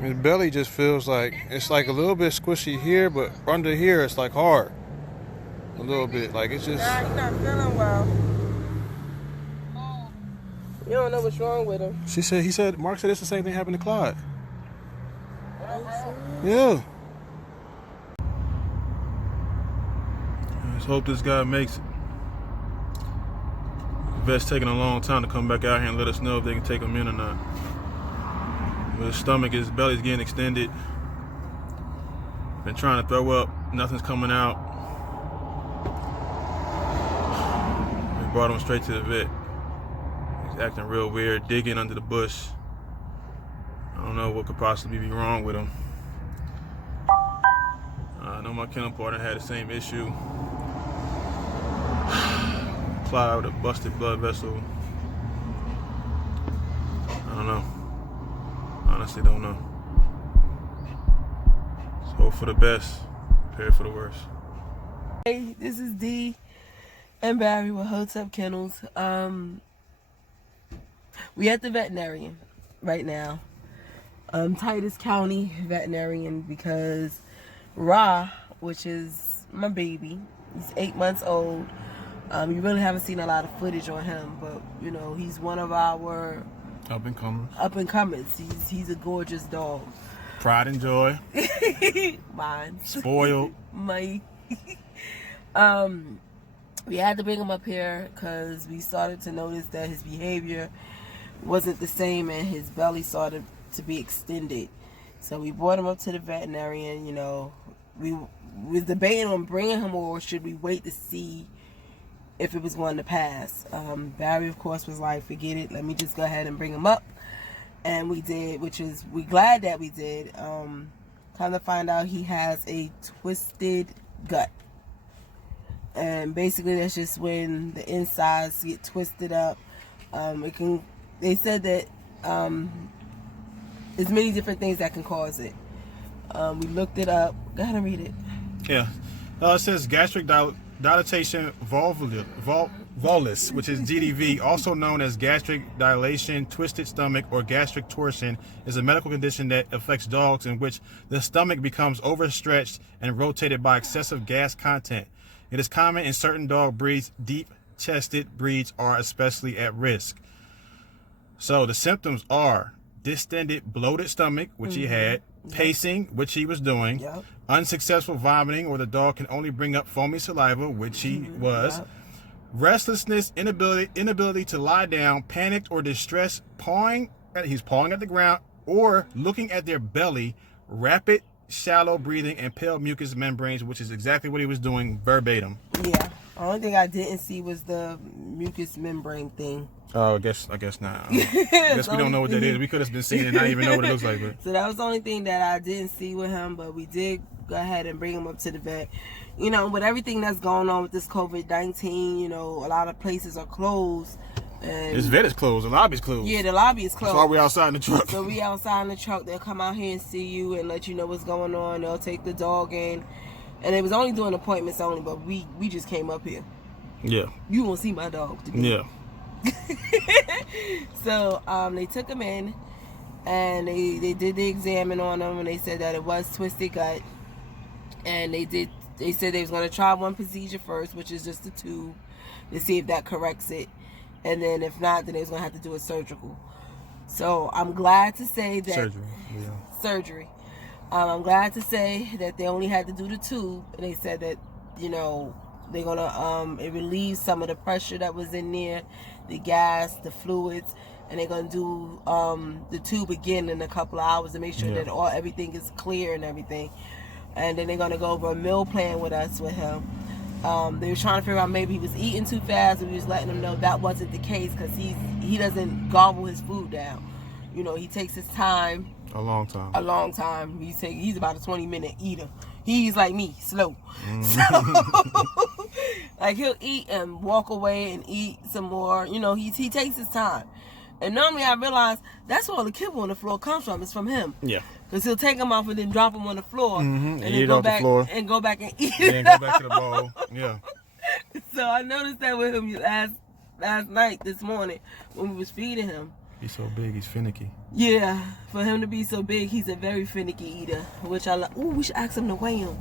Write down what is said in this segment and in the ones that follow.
His belly just feels like it's like a little bit squishy here, but under here it's like hard. A little bit, like it's just. Nah, he's not feeling well. You don't know what's wrong with him. Mark said it's the same thing happened to Clyde. Yeah. Let's hope this guy makes it. The vet's taking a long time to come back out here and let us know if they can take him in or not. But his belly's getting extended. Been trying to throw up, nothing's coming out. We brought him straight to the vet. He's acting real weird, digging under the bush. I don't know what could possibly be wrong with him. I know my kennel partner had the same issue. Clyde with a busted blood vessel. I don't know. Honestly, don't know. So hope for the best, prepare for the worst. Hey, this is Dee and Barry with Hotep Kennels. We at the veterinarian right now. Titus County veterinarian because Ra, which is my baby, he's 8 months old. You really haven't seen a lot of footage on him, but you know he's one of our Up and comers. He's a gorgeous dog. Pride and joy. Mine. Spoiled. My. We had to bring him up here because we started to notice that his behavior wasn't the same and his belly started to be extended. So we brought him up to the veterinarian. You know, we was debating on bringing him or should we wait to see if it was going to pass. Barry, of course, was like, forget it. Let me just go ahead and bring him up. And we did, we're glad that we did. Kind of find out he has a twisted gut. And basically that's just when the insides get twisted up. They said that there's many different things that can cause it. We looked it up. Go ahead and read it. Yeah. It says gastric dilatation volvulus, which is GDV, also known as gastric dilation, twisted stomach, or gastric torsion, is a medical condition that affects dogs in which the stomach becomes overstretched and rotated by excessive gas content. It is common in certain dog breeds. Deep-chested breeds are especially at risk. So the symptoms are distended, bloated stomach, which he had, pacing, which he was doing, unsuccessful vomiting, or the dog can only bring up foamy saliva, which he was, restlessness, inability to lie down, panicked or distressed, he's pawing at the ground or looking at their belly, rapid, shallow breathing, and pale mucous membranes, which is exactly what he was doing verbatim. Yeah. The only thing I didn't see was the mucous membrane thing. Oh, I guess not. I guess we don't know what that is. We could have been seeing it and not even know what it looks like. But. So that was the only thing that I didn't see with him, but we did go ahead and bring him up to the vet. You know, with everything that's going on with this COVID-19, you know, a lot of places are closed. And this vet is closed. The lobby's closed. Yeah, the lobby is closed. That's why we outside in the truck. So we outside in the truck. They'll come out here and see you and let you know what's going on. They'll take the dog in. And they was only doing appointments only, but we just came up here. Yeah. You won't see my dog today. Yeah. So they took him in and they did the examine on him and they said that it was twisted gut. And they said they was going to try one procedure first, which is just a tube, to see if that corrects it. And then if not, then they was going to have to do a surgical. So I'm glad to say that surgery. I'm glad to say that they only had to do the tube, and they said that, you know, they're gonna it relieves some of the pressure that was in there, the gas, the fluids, and they're gonna do the tube again in a couple of hours to make sure that everything is clear and everything. And then they're gonna go over a meal plan with him. They were trying to figure out maybe he was eating too fast, and we was letting them know that wasn't the case because he doesn't gobble his food down. You know, he takes his time. A long time. He's about a 20-minute eater. He's like me, slow. So, like he'll eat and walk away and eat some more. You know, he takes his time. And normally I realize that's where all the kibble on the floor comes from. It's from him. Yeah. Because he'll take them off and then drop them on the floor. And then eat go off back the floor. and go back and eat it. And go back to the bowl. Yeah. So I noticed that with him last night, this morning, when we was feeding him. He's so big, he's finicky. Yeah, for him to be so big, he's a very finicky eater, which I like. Ooh, we should ask him to weigh him.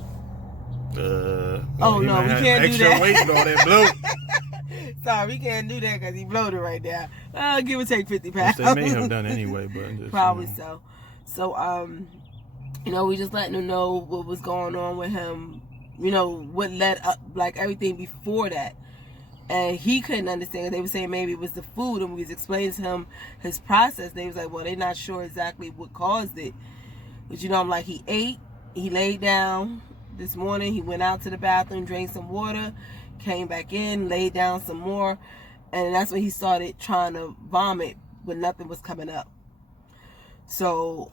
Oh no, we can't do extra that. weight and all that bloat. Sorry, we can't do that because he bloated right now. Give or take 50 pounds. Which they may have done anyway, but just, probably so. So, we just letting him know what was going on with him. What led up, like everything before that. And he couldn't understand. They were saying maybe it was the food, and we was explaining to him his process. They was like, well, they're not sure exactly what caused it. But I'm like, he ate, he laid down this morning, he went out to the bathroom, drank some water, came back in, laid down some more, and that's when he started trying to vomit, but nothing was coming up. So,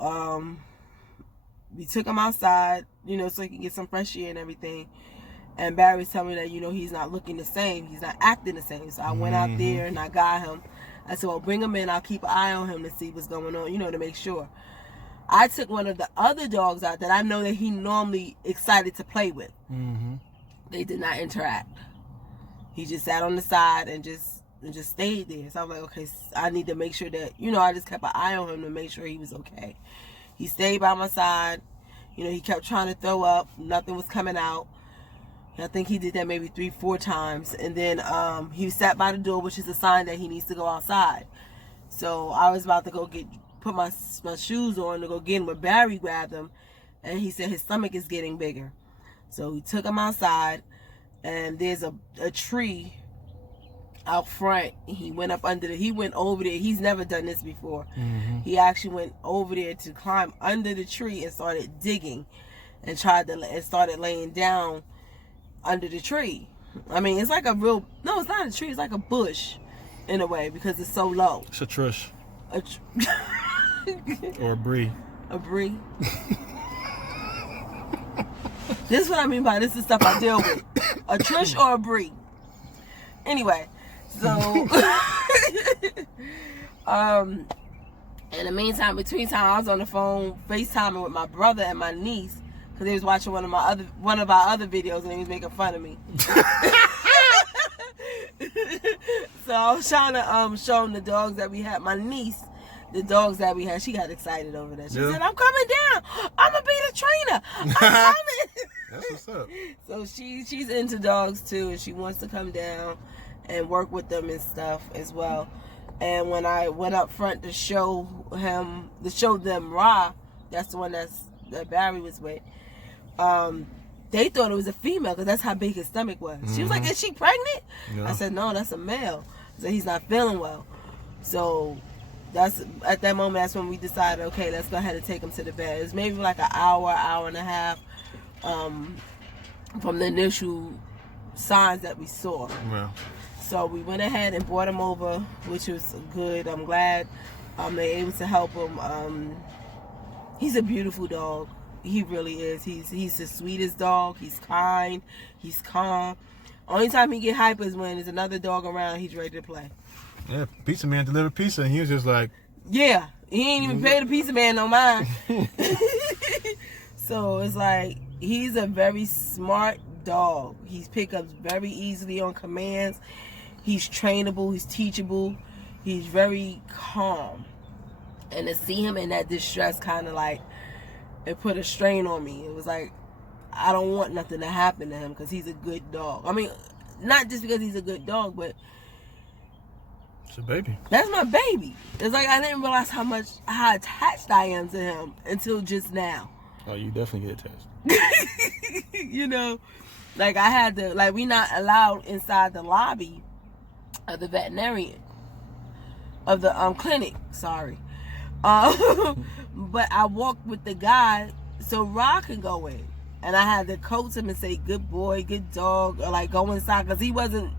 we took him outside, so he can get some fresh air and everything. And Barry's telling me that, he's not looking the same. He's not acting the same. So I went out there and I got him. I said, well, bring him in. I'll keep an eye on him to see what's going on, to make sure. I took one of the other dogs out that I know that he normally excited to play with. Mm-hmm. They did not interact. He just sat on the side and just stayed there. So I was like, okay, I need to make sure that, I just kept an eye on him to make sure he was okay. He stayed by my side. He kept trying to throw up. Nothing was coming out. I think he did that maybe 3-4 times. And then he sat by the door, which is a sign that he needs to go outside. So I was about to go put my shoes on to go get him, but Barry grabbed him. And he said his stomach is getting bigger. So he took him outside. And there's a tree out front. He went up under he went over there. He's never done this before. Mm-hmm. He actually went over there to climb under the tree and started digging. And started laying down under the tree. I mean, it's like no, it's not a tree, it's like a bush in a way because it's so low. It's a trush. Or a brie. A brie. This is what I mean by this is stuff I deal with. A trush or a brie. Anyway, so in the meantime, between time, I was on the phone FaceTiming with my brother and my niece. Because they was watching one of our other videos and they was making fun of me. So I was trying to show them the dogs that we had. My niece, the dogs that we had, she got excited over that. She said, I'm coming down. I'm going to be the trainer. I'm coming. That's what's up. So she's into dogs too, and she wants to come down and work with them and stuff as well. And when I went up front to show them Ra, that's the one that Barry was with, they thought it was a female because that's how big his stomach was. She was like, is she pregnant? Yeah. I said, no, that's a male. I said, he's not feeling well. So at that moment, that's when we decided, okay, let's go ahead and take him to the vet. It was maybe like an hour and a half from the initial signs that we saw. Yeah. So we went ahead and brought him over, which was good. I'm glad they were able to help him. He's a beautiful dog. He really is. He's the sweetest dog. He's kind. He's calm. Only time he get hyper is when there's another dog around. He's ready to play. Yeah, pizza man delivered pizza, and he was just like, yeah, he ain't even pay the pizza man no mind. So it's like he's a very smart dog. He picks up very easily on commands. He's trainable. He's teachable. He's very calm. And to see him in that distress kind of like, it put a strain on me. It was like, I don't want nothing to happen to him because he's a good dog. I mean, not just because he's a good dog, but it's a baby. That's my baby. It's like I didn't realize how attached I am to him until just now. Oh, you definitely get attached. Like I had to, like we not allowed inside the lobby of the veterinarian, of the clinic, sorry. But I walked with the guy so Ra can go in. And I had to coach him and say, good boy, good dog, or like go inside, because he wasn't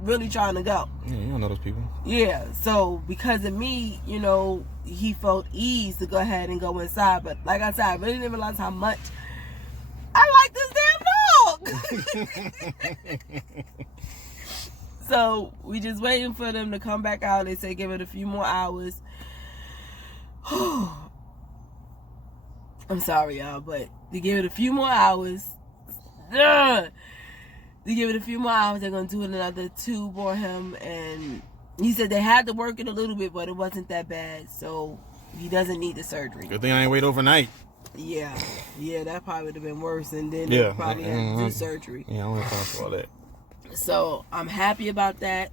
really trying to go. Yeah, you don't know those people. Yeah, so because of me, he felt ease to go ahead and go inside. But like I said, I really didn't realize how much I like this damn dog. So we just waiting for them to come back out. They say give it a few more hours. I'm sorry, y'all, but to give it a few more hours. They're going to do another tube for him and, He said they had to work it a little bit, but it wasn't that bad, so he doesn't need the surgery. Good thing I ain't wait overnight. Yeah, that probably would have been worse, and then Yeah, they probably had to do surgery. Yeah, I want to talk about that. So I'm happy about that.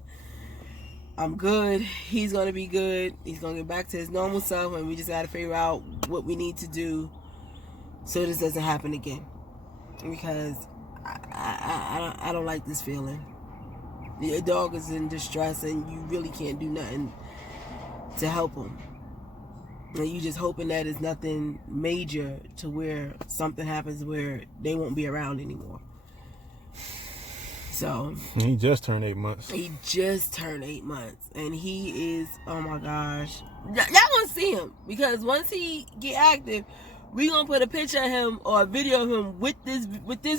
I'm good. He's gonna be good. He's gonna get back to his normal self, and we just gotta figure out what we need to do so this doesn't happen again. Because I don't like this feeling. Your dog is in distress, and you really can't do nothing to help him. And you just hoping that it's nothing major to where something happens where they won't be around anymore. So he just turned 8 months. He just turned 8 months, and he is, oh my gosh, y'all gonna see him, because once he get active, we gonna put a picture of him or a video of him with this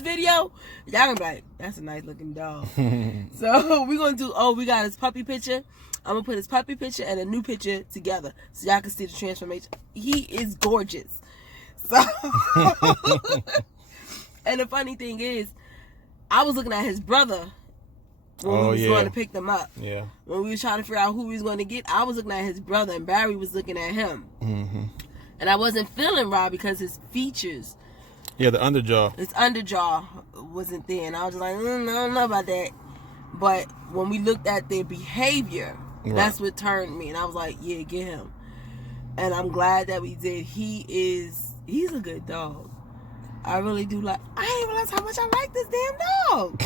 video. Y'all gonna be like, that's a nice looking dog. So we gonna do, we got his puppy picture. I'm gonna put his puppy picture and a new picture together so y'all can see the transformation. He is gorgeous. So and the funny thing is, I was looking at his brother when we was going to pick them up. Yeah. When we was trying to figure out who we was going to get, I was looking at his brother, and Barry was looking at him. Mm-hmm. And I wasn't feeling Rob because his features. Yeah, the underjaw. His underjaw wasn't there, and I was like, I don't know about that. But when we looked at their behavior, that's what turned me, and I was like, yeah, get him. And I'm glad that we did. He's a good dog. I really do like. I didn't realize how much I like this damn dog.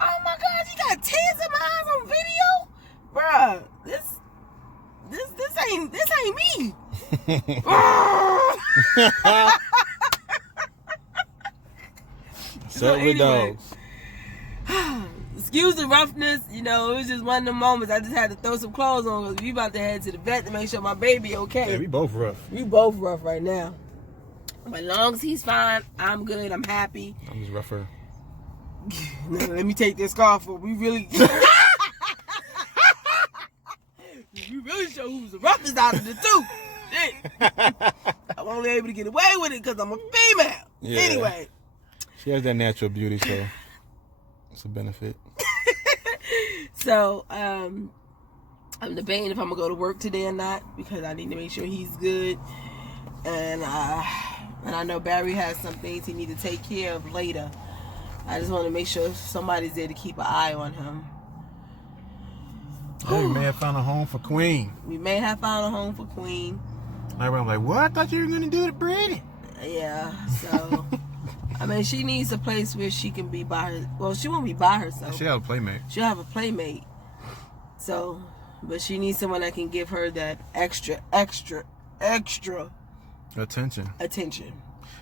Oh my God, you got tears in my eyes on video, bruh. This ain't me. So with dogs. Excuse the roughness, it was just one of the moments. I just had to throw some clothes on because we about to head to the vet to make sure my baby okay. Yeah, we both rough. We both rough right now. But as long as he's fine, I'm good. I'm happy. I'm just rougher. Now, let me take this scarf off. We really show who's the roughest out of the two. Shit. I'm only able to get away with it because I'm a female. Yeah. Anyway. She has that natural beauty, so it's a benefit. So, I'm debating if I'm going to go to work today or not because I need to make sure he's good. And I know Barry has some things he needs to take care of later. I just want to make sure somebody's there to keep an eye on him. Oh, we may have found a home for Queen. We may have found a home for Queen. I'm like, what? I thought you were going to do it, Brady. Yeah, so... I mean, she needs a place where she can be by her. Well, she won't be by herself. She'll have a playmate. She'll have a playmate. So, but she needs someone that can give her that extra attention.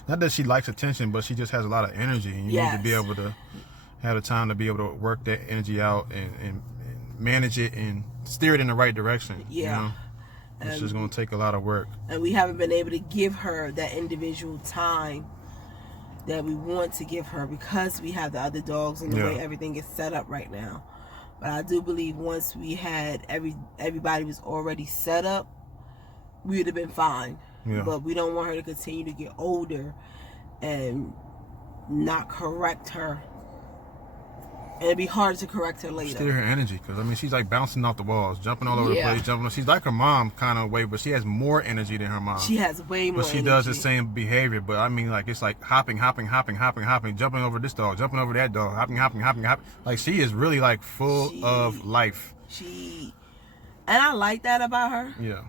Not that she likes attention, but she just has a lot of energy, and you need to be able to have the time to be able to work that energy out and manage it and steer it in the right direction. Yeah. It's just going to take a lot of work. And we haven't been able to give her that individual time that we want to give her because we have the other dogs and the way everything is set up right now. But I do believe once we had everybody was already set up, we would have been fine. Yeah. But we don't want her to continue to get older and not correct her. And it'd be hard to correct her later. Steer her energy, because I mean she's like bouncing off the walls, jumping all over the place, She's like her mom kind of way, but she has more energy than her mom. She has way more. But she does the same behavior. But I mean, like it's like hopping, jumping over this dog, jumping over that dog, hopping. Like she is really like full of life. And I like that about her. Yeah.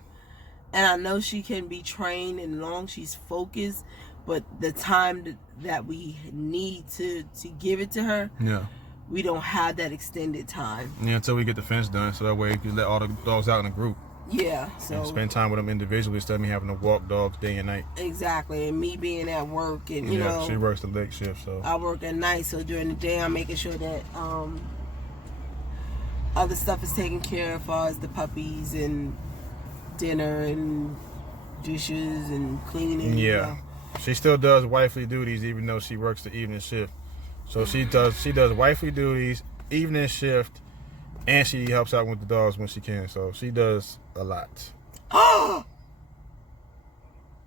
And I know she can be trained and long she's focused, but the time that we need to give it to her. Yeah. We don't have that extended time. Yeah, until we get the fence done, so that way we can let all the dogs out in a group. Yeah, so and spend time with them individually instead of me having to walk dogs day and night. Exactly, and me being at work, and you know, she works the late shift, so I work at night. So during the day, I'm making sure that other stuff is taken care of, as far as the puppies and dinner and dishes and cleaning. Yeah, you know. She still does wifely duties even though she works the evening shift. So she does wifely duties, evening shift, and she helps out with the dogs when she can. So she does a lot.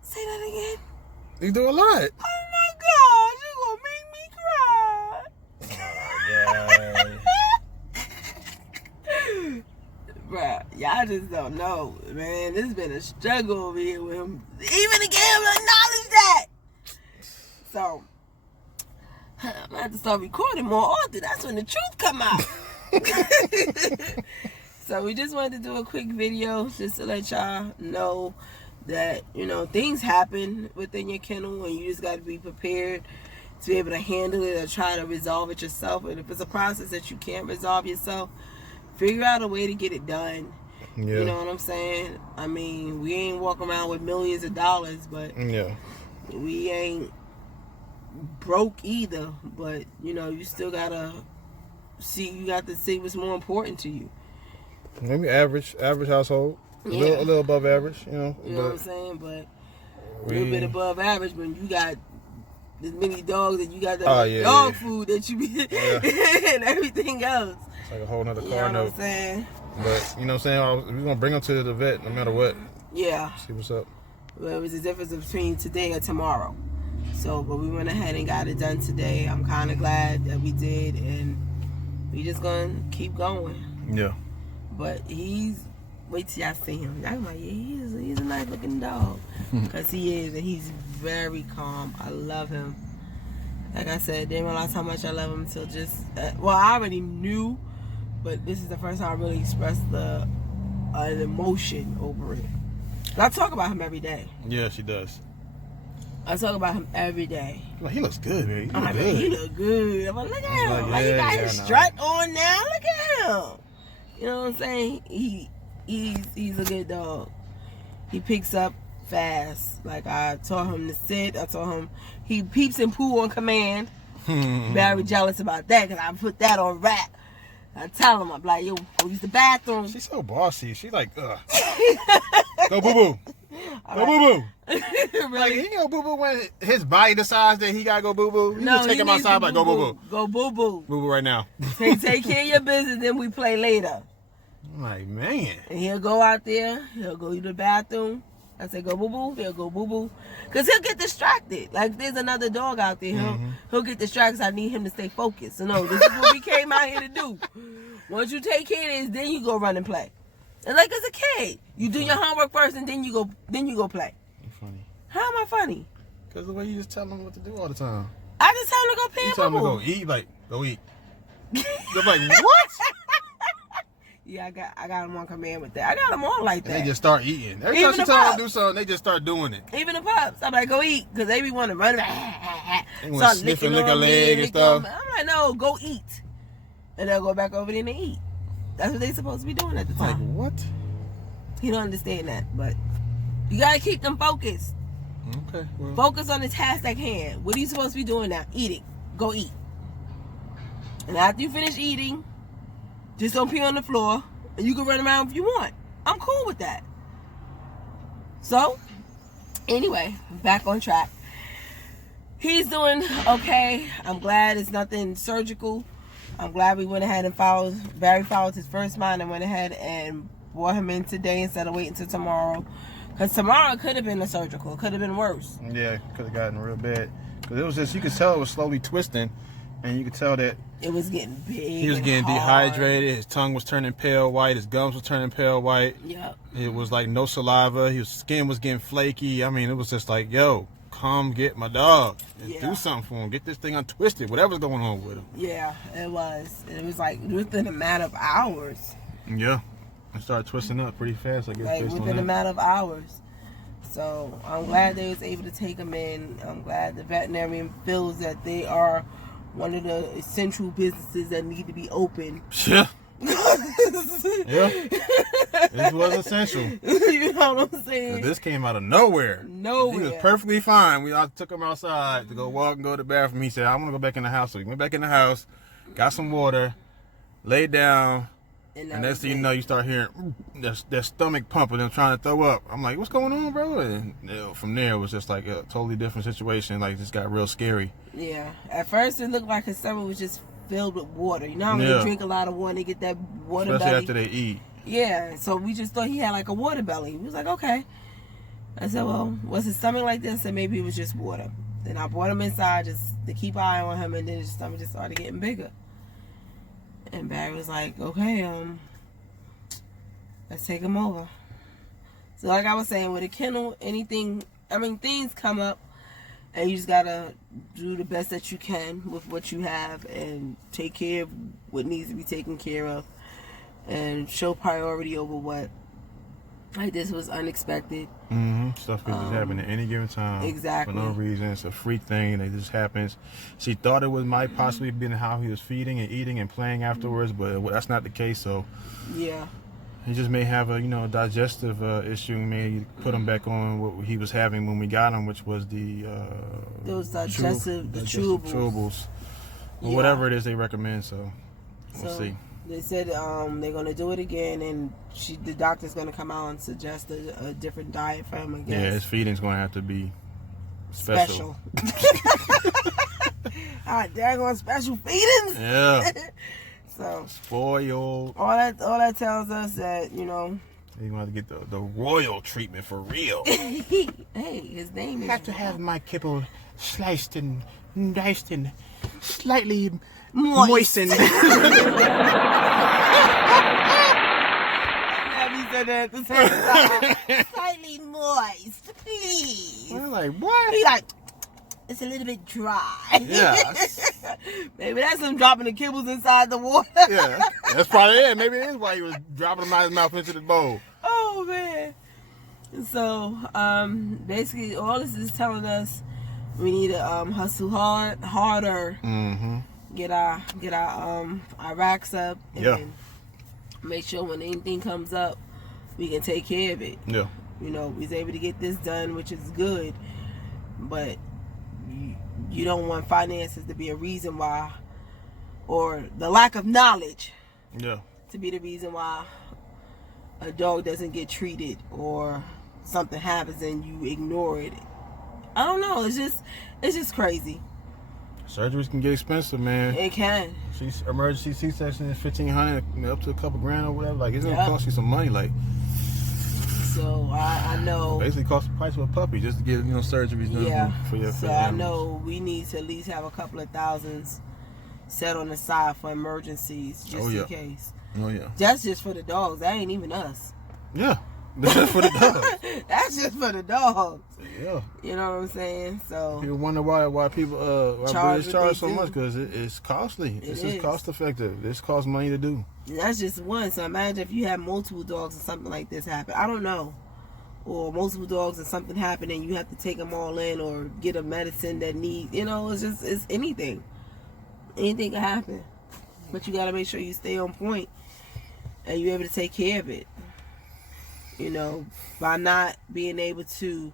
Say that again. You do a lot. Oh my gosh, you're gonna make me cry. just don't know, man. This has been a struggle over here with him. Even to get him to acknowledge that. So, I'm going to have to start recording more often. That's when the truth come out. So, we just wanted to do a quick video just to let y'all know that, you know, things happen within your kennel and you just got to be prepared to be able to handle it or try to resolve it yourself. And if it's a process that you can't resolve yourself, figure out a way to get it done. Yeah. You know what I'm saying? I mean, we ain't walking around with millions of dollars, but yeah, we ain't broke either. But, you know, you still got to see what's more important to you. Maybe average household. Yeah. A little above average, you know. You know what I'm saying? But a little bit above average when you got as many dogs and you got that dog food that you be and everything else. It's like a whole nother car note. You know what I'm saying? But, you know what I'm saying? We're going to bring them to the vet no matter what. Yeah. See what's up. Well, it was the difference between today and tomorrow. So, but we went ahead and got it done today. I'm kind of glad that we did, and we just going to keep going. Yeah. But wait till y'all see him. I'm like, yeah, he's a nice looking dog. Because he is, and he's very calm. I love him. Like I said, didn't realize how much I love him until just, well, I already knew, but this is the first time I really expressed an emotion over it. And I talk about him every day. Yeah, she does. I talk about him every day. Like, he looks good, man. He look good. I'm like, look at him. Like, he got his strut on now. Look at him. You know what I'm saying? He's a good dog. He picks up fast. Like, I taught him to sit. I told him he peeps and poo on command. Very jealous about that because I put that on wrap. I tell him, I'm like, yo, go use the bathroom. She's so bossy. She's like, ugh. Go boo-boo. Go boo-boo. Like, he go boo-boo when his body decides that he got to go boo-boo. You just take him outside, like, go boo-boo. Go boo-boo. Boo-boo right now. Take care of your business, then we play later. I'm like, man. And he'll go out there. He'll go to the bathroom. I say, go boo-boo. He'll go boo-boo. Because he'll get distracted. Like, there's another dog out there. He'll get distracted. I need him to stay focused. So, no, this is what we came out here to do. Once you take care of this, then you go run and play. And like as a kid, you do your homework first and then you go play. You're funny. How am I funny? Because the way you just tell them what to do all the time. I just tell them to go play. You tell them to go eat, like, go eat. They're like, what? Yeah, I got them on command with that. I got them on like that. And they just start eating. Every time she tell them to do something, they just start doing it. Even the pups. I'm like, go eat. Because they be wanting to run. They want to sniff and lick a leg and stuff. I'm like, no, go eat. And they'll go back over there and eat. That's what they supposed to be doing at the time. Like, what? He don't understand that, but you got to keep them focused. Okay. Well. Focus on the task at hand. What are you supposed to be doing now? Eating. Go eat. And after you finish eating, just don't pee on the floor, and you can run around if you want. I'm cool with that. So, anyway, back on track. He's doing okay. I'm glad it's nothing surgical. I'm glad we went ahead and Barry followed his first mind and went ahead and brought him in today instead of waiting until tomorrow. Because tomorrow could have been a surgical. It could have been worse. Yeah, it could have gotten real bad. Because it was just, you could tell it was slowly twisting. And you could tell that it was getting big. He was getting dehydrated. His tongue was turning pale white. His gums were turning pale white. Yep. It was like no saliva. His skin was getting flaky. I mean, it was just like, yo, come get my dog and do something for him. Get this thing untwisted. Whatever's going on with him. Yeah, it was. It was like within a matter of hours. Yeah. It started twisting up pretty fast, I guess. Like within a matter of hours. So I'm glad they was able to take him in. I'm glad the veterinarian feels that they are one of the essential businesses that need to be open. Yeah. Yeah. This was essential. You know what I'm saying? This came out of nowhere. Nowhere. He was perfectly fine. I took him outside to go walk and go to the bathroom. He said, I want to go back in the house. So he went back in the house, got some water, laid down, and next thing you know, you start hearing that stomach pumping and trying to throw up. I'm like, what's going on, bro? And from there, it was just like a totally different situation. Like, it just got real scary. Yeah. At first, it looked like his stomach was just filled with water. You know how when they drink a lot of water, they get that water Especially belly? After they eat. Yeah. So we just thought he had like a water belly. We was like, okay. I said, well, was his stomach like this? And maybe it was just water. Then I brought him inside just to keep an eye on him, and then his stomach just started getting bigger. And Barry was like, okay, let's take them over. So like I was saying, with a kennel, things come up, and you just gotta do the best that you can with what you have and take care of what needs to be taken care of and show priority over what. Like, this was unexpected. Stuff can just happen at any given time. Exactly. For no reason. It's a freak thing. It just happens. She thought it might possibly been how he was feeding and eating and playing afterwards, but that's not the case. So yeah, he just may have a digestive issue. May put him back on what he was having when we got him, which was those digestive chewables. Or whatever it is they recommend. So we'll see. They said they're gonna do it again, and the doctor's gonna come out and suggest a different diet for him again. Yeah, his feeding's gonna have to be special. Daggone special feedings. Yeah. So spoiled. All that tells us that you're gonna have to get the royal treatment for real. Hey, his name is. I have to have my kibble sliced and diced and slightly moistened. Have you said that at the same time? Slightly moist, please. I'm like, what? He like, it's a little bit dry. Yeah. Maybe that's him dropping the kibbles inside the water. Yeah, that's probably it. Maybe that's why he was dropping them out of his mouth into the bowl. Oh, man. So, basically, all this is telling us we need to hustle harder. Mm-hmm. Get our racks up and make sure when anything comes up, we can take care of it. Yeah. We was able to get this done, which is good, but you don't want finances to be a reason why, or the lack of knowledge to be the reason why a dog doesn't get treated or something happens and you ignore it. I don't know. It's just crazy. Surgeries can get expensive, man. It can. Emergency C-section is $1,500 up to a couple grand or whatever. Like, it's gonna cost you some money. Like, so I know. Basically, cost the price of a puppy just to get surgeries done for your. So I know we need to at least have a couple of thousands set on the side for emergencies, just in case. Oh yeah. That's just for the dogs. That ain't even us. Yeah. That's just for the dogs. That's just for the dogs. Yeah. You know what I'm saying? So people wonder why people charge so much, because it's costly. It's just cost effective. This costs money to do. That's just one. So imagine if you have multiple dogs and something like this happen. I don't know. Or multiple dogs and something happen and you have to take them all in or get a medicine that needs, it's anything. Anything can happen. But you got to make sure you stay on point and you're able to take care of it. By not being able to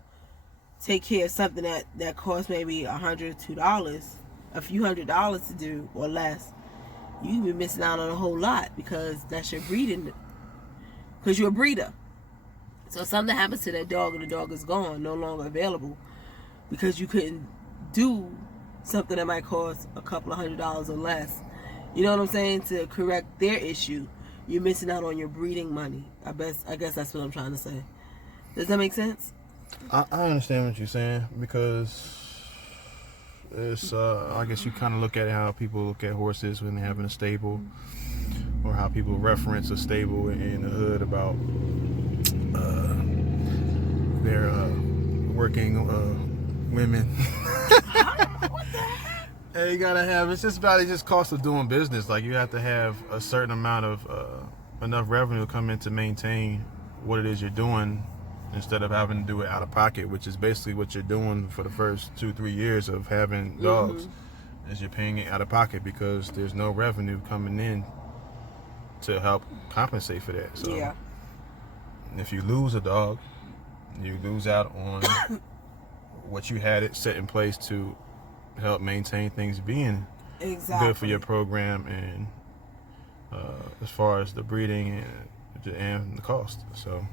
take care of something that costs maybe $100, $2, a few $100s to do or less, you can be missing out on a whole lot because that's your breeding. Because you're a breeder. So if something happens to that dog and the dog is gone, no longer available, because you couldn't do something that might cost a couple of $100s or less, you know what I'm saying, to correct their issue, you're missing out on your breeding money. I guess that's what I'm trying to say. Does that make sense? I understand what you're saying, because it's I guess you kind of look at it how people look at horses when they're having a stable, or how people reference a stable in the hood about their working women. What the heck? Hey, you gotta have, it's just about, it just cost of doing business. Like, you have to have a certain amount of enough revenue come in to maintain what it is you're doing, instead of having to do it out of pocket, which is basically what you're doing for the first 2-3 years of having dogs. Is you're paying it out of pocket because there's no revenue coming in to help compensate for that. So if you lose a dog, you lose out on what you had it set in place to help maintain things being good for your program, and as far as the breeding and the cost. So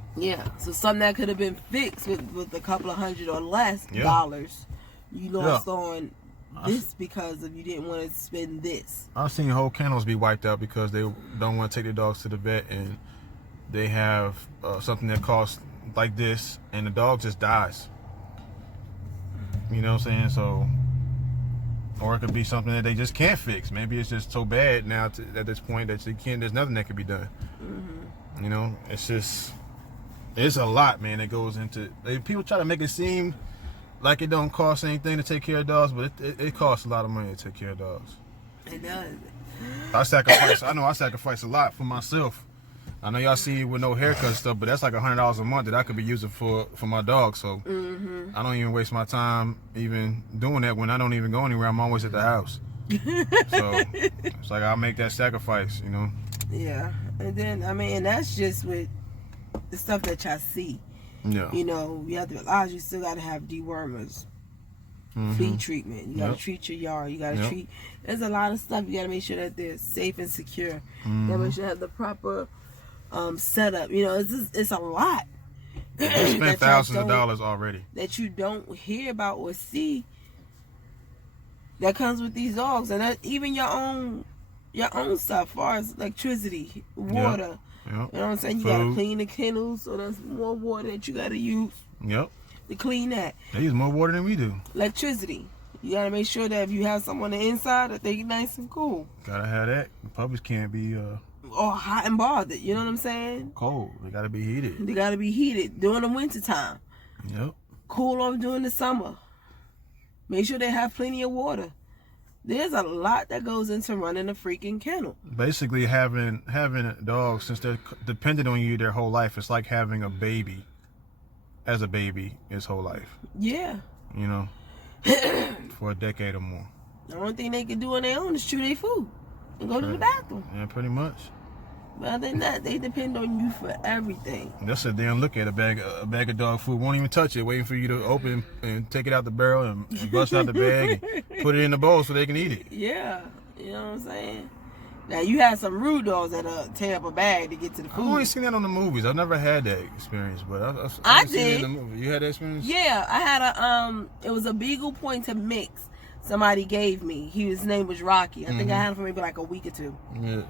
so something that could have been fixed with a couple of $100 or less dollars, you lost on this because of you didn't want to spend this. I've seen whole kennels be wiped out because they don't want to take their dogs to the vet, and they have something that costs like this, and the dog just dies. You know what I'm saying? So, or it could be something that they just can't fix. Maybe it's just so bad now at this point that they can't. There's nothing that can be done. You know, it's a lot, man, that goes into. People try to make it seem like it don't cost anything to take care of dogs, but it costs a lot of money to take care of dogs. It does. I sacrifice a lot for myself. I know y'all see with no haircut stuff, but that's like $100 a month that I could be using for my dog. So I don't even waste my time even doing that when I don't even go anywhere. I'm always at the house. So it's like I'll make that sacrifice, you know. Yeah, and then I mean that's just with the stuff that y'all see. Yeah. You know, you have to realize you still got to have dewormers, flea treatment. You got to treat your yard. You got to treat. There's a lot of stuff. You got to make sure that they're safe and secure. You got to make sure you have the proper setup. You know, it's a lot. You spend thousands of dollars already that you don't hear about or see. That comes with these dogs, and that even your own stuff, as far as electricity, water. Yep. You know what I'm saying? You gotta clean the kennels, so there's more water that you gotta use. Yep. To clean that. They use more water than we do. Electricity. You gotta make sure that if you have someone on the inside, that they get nice and cool. Gotta have that. The puppies can't be or hot and bothered. You know what I'm saying? Cold. They gotta be heated. They gotta be heated during the winter time. Yep. Cool off during the summer. Make sure they have plenty of water. There's a lot that goes into running a freaking kennel. Basically, having a dog, since they're dependent on you their whole life, it's like having a baby as a baby his whole life. Yeah. You know, for a decade or more. The only thing they can do on their own is chew their food and go to the bathroom. Yeah, pretty much. But other than that, they depend on you for everything. They'll sit there and look at a bag of dog food, won't even touch it, waiting for you to open and take it out the barrel and bust out the bag and put it in the bowl so they can eat it. Yeah, you know what I'm saying? Now, you have some rude dogs that tear up a bag to get to the food. I've only seen that on the movies. I've never had that experience, but I I've seen did. it in the movie. You had that experience? Yeah, I had it was a Beagle Pointer mix somebody gave me. His name was Rocky. I think I had him for maybe like a week or two. Yeah.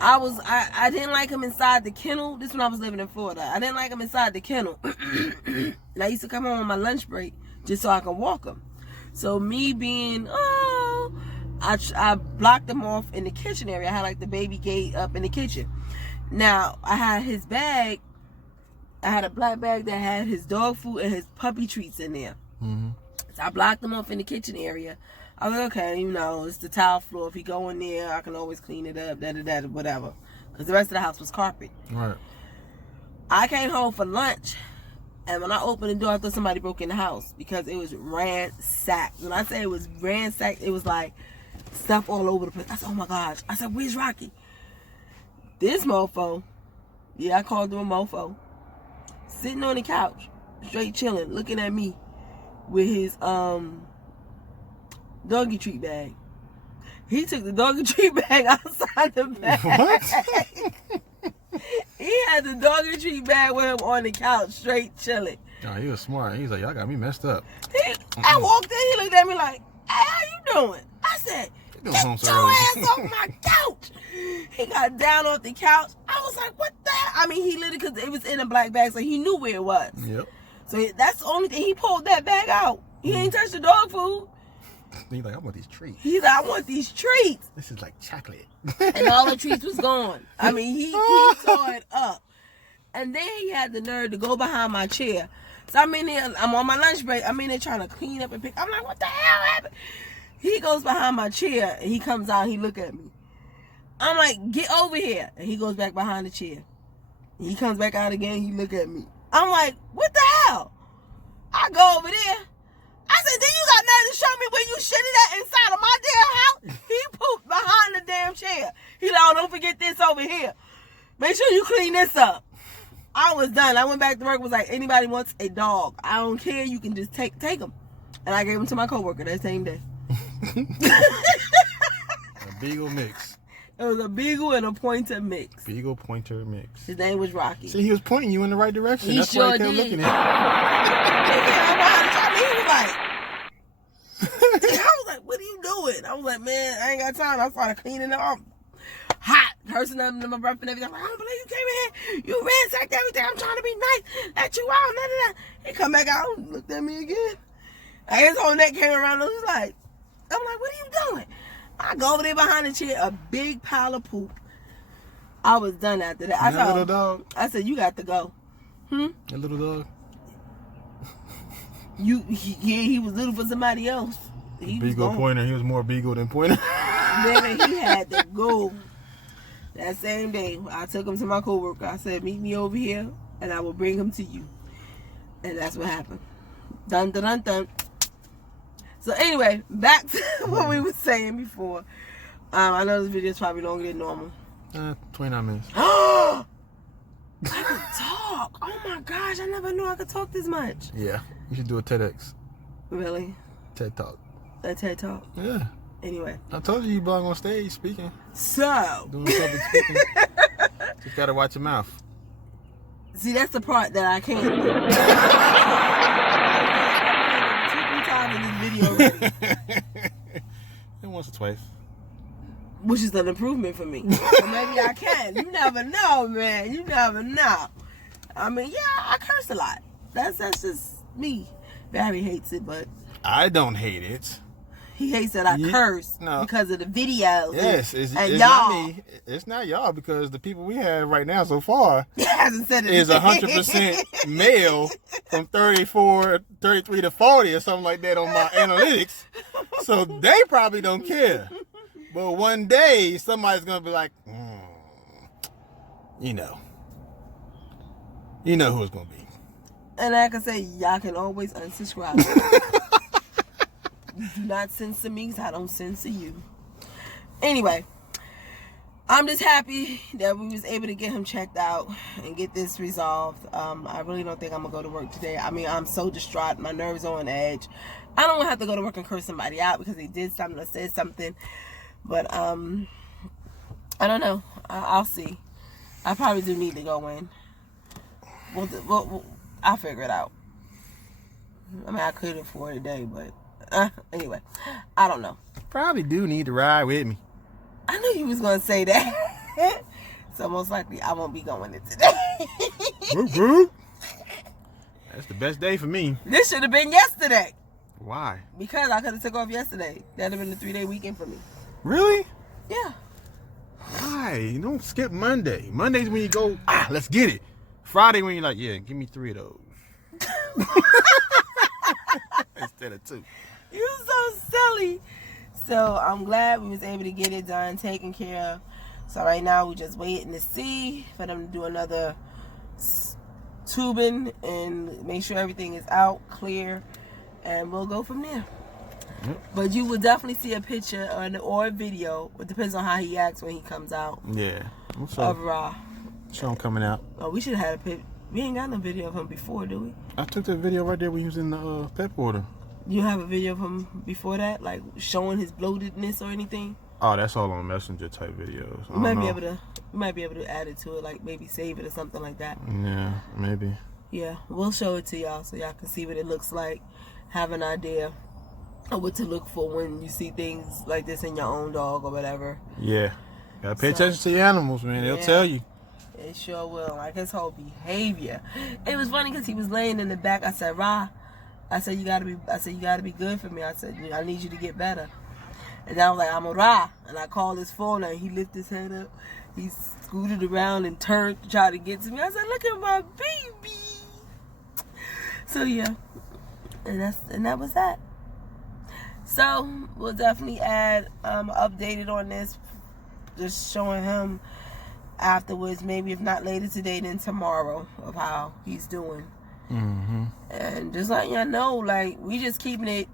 I didn't like him inside the kennel. This when I was living in Florida. I didn't like him inside the kennel. And I used to come home on my lunch break just so I could walk him. So me being, I blocked him off in the kitchen area. I had like the baby gate up in the kitchen. Now, I had his bag. I had a black bag that had his dog food and his puppy treats in there. So I blocked him off in the kitchen area. I was like, okay, you know, it's the tile floor. If he go in there, I can always clean it up, whatever. Because the rest of the house was carpet. Right. I came home for lunch, and when I opened the door, I thought somebody broke in the house because it was ransacked. When I say it was ransacked, it was like stuff all over the place. I said, oh my gosh. I said, where's Rocky? This mofo, I called him a mofo, sitting on the couch, straight chilling, looking at me with his doggy treat bag. He took the doggy treat bag outside the bag. What? He had the doggy treat bag with him on the couch, straight chilling. Oh, he was smart. He's like, y'all got me messed up. I walked in, he looked at me like, hey, how you doing? I said, get your ass off my couch. He got down off the couch. I was like, what the hell? I mean, he literally, because it was in a black bag, so he knew where it was. Yep. So that's the only thing. He pulled that bag out. He ain't touched the dog food. He's like, I want these treats. He's like, I want these treats. This is like chocolate. And all the treats was gone. I mean, he tore it up. And then he had the nerve to go behind my chair. So I'm in there, I'm on my lunch break. I'm in there trying to clean up and pick. I'm like, what the hell happened? He goes behind my chair and he comes out, he look at me. I'm like, get over here. And he goes back behind the chair. And he comes back out again, he look at me. I'm like, what the hell? I go over there. I said, then you got nothing to show me where you shitted at inside of my damn house? He pooped behind the damn chair. He like, oh, don't forget this over here. Make sure you clean this up. I was done. I went back to work, was like, anybody wants a dog, I don't care, you can just take them. And I gave him to my coworker that same day. A Beagle mix. It was a Beagle and a Pointer mix. Beagle Pointer mix. His name was Rocky. See, he was pointing you in the right direction. He That's sure why he kept did. looking at He was like, I was like, what are you doing? I was like, man, I ain't got time. I started cleaning up. Hot, cursing up in my breath and everything. I'm like, I don't believe you came in here. You ransacked everything. I'm trying to be nice. Let you out. Nah. He come back out and looked at me again. And his whole neck came around and he was like, I'm like, what are you doing? I go over there behind the chair, a big pile of poop. I was done after that. That little dog? I said, you got to go. That little dog? He was little for somebody else. Beagle Pointer. He was more Beagle than Pointer. Then he had to go. That same day, I took him to my coworker. I said, meet me over here, and I will bring him to you. And that's what happened. Dun, dun, dun, dun. So anyway, back to what we were saying before. I know this video is probably longer than normal. 29 minutes. I could talk. Oh my gosh, I never knew I could talk this much. Yeah, you should do a TEDx. Really? TED Talk. A TED Talk? Yeah. Anyway. I told you belong on stage speaking. So. Doing public speaking. Just gotta watch your mouth. See, that's the part that I can't do. 2-3 times in this video already. And once or twice. Which is an improvement for me. So maybe I can. You never know, man. You never know. I mean, yeah, I curse a lot. That's just me. Barry hates it, but I don't hate it. he hates that I curse because of the videos. Yes, it's y'all. not me. It's not y'all, because the people we have right now so far hasn't said is 100% male from 33 to 40 or something like that on my analytics. So they probably don't care. But one day somebody's gonna be like, you know who it's gonna be. And like I say, y'all can always unsubscribe. You do not censor me because I don't censor you. Anyway, I'm just happy that we was able to get him checked out and get this resolved. I really don't think I'm going to go to work today. I mean, I'm so distraught. My nerves are on edge. I don't want to have to go to work and curse somebody out because they did something or said something. But I don't know. I'll see. I probably do need to go in. I'll figure it out. I mean, I could afford a day, but anyway, I don't know. Probably do need to ride with me. I knew you was going to say that. So most likely I won't be going in today. That's the best day for me. This should have been yesterday. Why? Because I could have took off yesterday. That would have been a 3-day weekend for me. Really? Yeah. Why? You don't skip Monday. Monday's when you go, let's get it. Friday when you're like, yeah, give me 3 of those. Instead of 2. You're so silly. So I'm glad we was able to get it done, taken care of. So right now we're just waiting to see for them to do another tubing and make sure everything is out, clear, and we'll go from there. Yep. But you will definitely see a picture or a video. It depends on how he acts when he comes out. Yeah. Of Ra. Show him coming out. Oh, we should have had a picture. We ain't got no video of him before, do we? I took the video right there when he was in the pet water. You have a video of him before that, like showing his bloatedness or anything? Oh, that's all on Messenger type videos. You might be able to add it to it, like maybe save it or something like that. Yeah, maybe. Yeah, we'll show it to y'all so y'all can see what it looks like, have an idea of what to look for when you see things like this in your own dog or whatever. Yeah, gotta pay attention to your animals, man. They'll tell you. It sure will. Like his whole behavior. It was funny because he was laying in the back. I said, Ra, you gotta be good for me. I said, I need you to get better. And I was like, I'm a Ra. And I called his phone and he lifted his head up. He scooted around and turned to try to get to me. I said, look at my baby. So yeah. And that was that. So we'll definitely add updated on this. Just showing him afterwards, maybe if not later today, then tomorrow, of how he's doing. Mm-hmm. And just letting y'all know, like, we just keeping it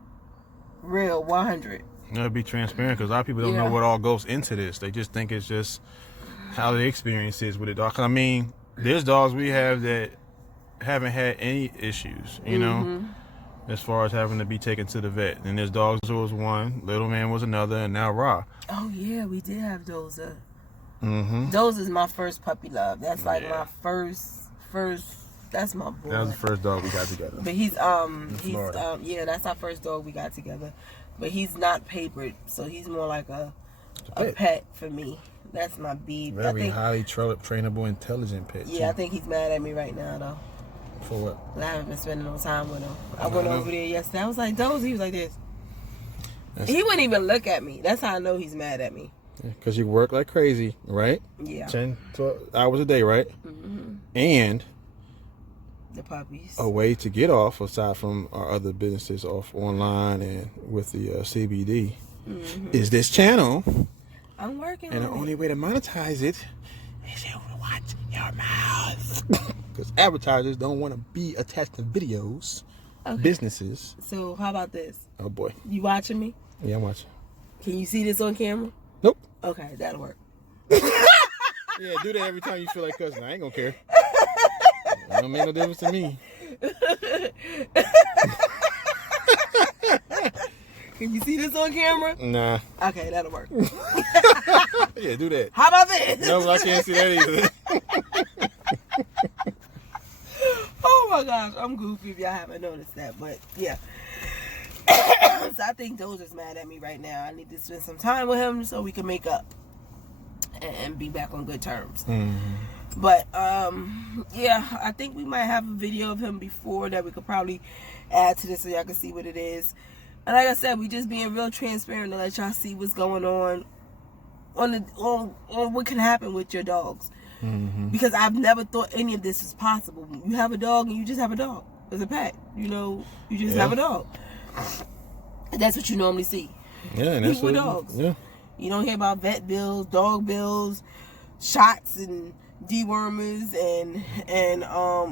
real, 100. Gotta be transparent because a lot of people don't know what all goes into this. They just think it's just how the experience is with a dog. I mean, there's dogs we have that haven't had any issues, you know, as far as having to be taken to the vet. And there's dogs who was one, Little Man was another, and now Ra. Oh yeah, we did have Doza. Doza is my first puppy love. That's like my first. That's my boy. That was the first dog we got together. But he's that's our first dog we got together. But he's not papered, so he's more like a pet for me. That's my baby. Very highly trainable, intelligent pet. Yeah, I think he's mad at me right now though. For what? I haven't been spending no time with him. I went over there yesterday. I was like, Dozy. He was like this. He wouldn't even look at me. That's how I know he's mad at me. Because you work like crazy, right? Yeah. 10, 12 hours a day, right? Mm-hmm. And the puppies. a way to get off, aside from our other businesses off online and with the CBD, is this channel. I'm working and on the only way to monetize it is you watch your mouth. Because advertisers don't want to be attached to videos. Okay. Businesses. So how about this? Oh boy. You watching me? Yeah, I'm watching. Can you see this on camera? Nope. Okay, that'll work. Yeah, do that every time you feel like cussing. I ain't gonna care. It don't make no difference to me. Can you see this on camera? Nah. Okay, that'll work. Yeah, do that. How about this? No, I can't see that either. Oh my gosh, I'm goofy if y'all haven't noticed that, but yeah. So I think Dozer's mad at me right now. I need to spend some time with him so we can make up and be back on good terms. But yeah, I think we might have a video of him before that we could probably add to this so y'all can see what it is. And like I said, we just being real transparent to let y'all see what's going on what can happen with your dogs. Because I've never thought any of this was possible. You have a dog and you just have a dog as a pet. You know, you just have a dog. And that's what you normally see. Yeah, and that's people with dogs. Yeah. You don't hear about vet bills, dog bills, shots and dewormers and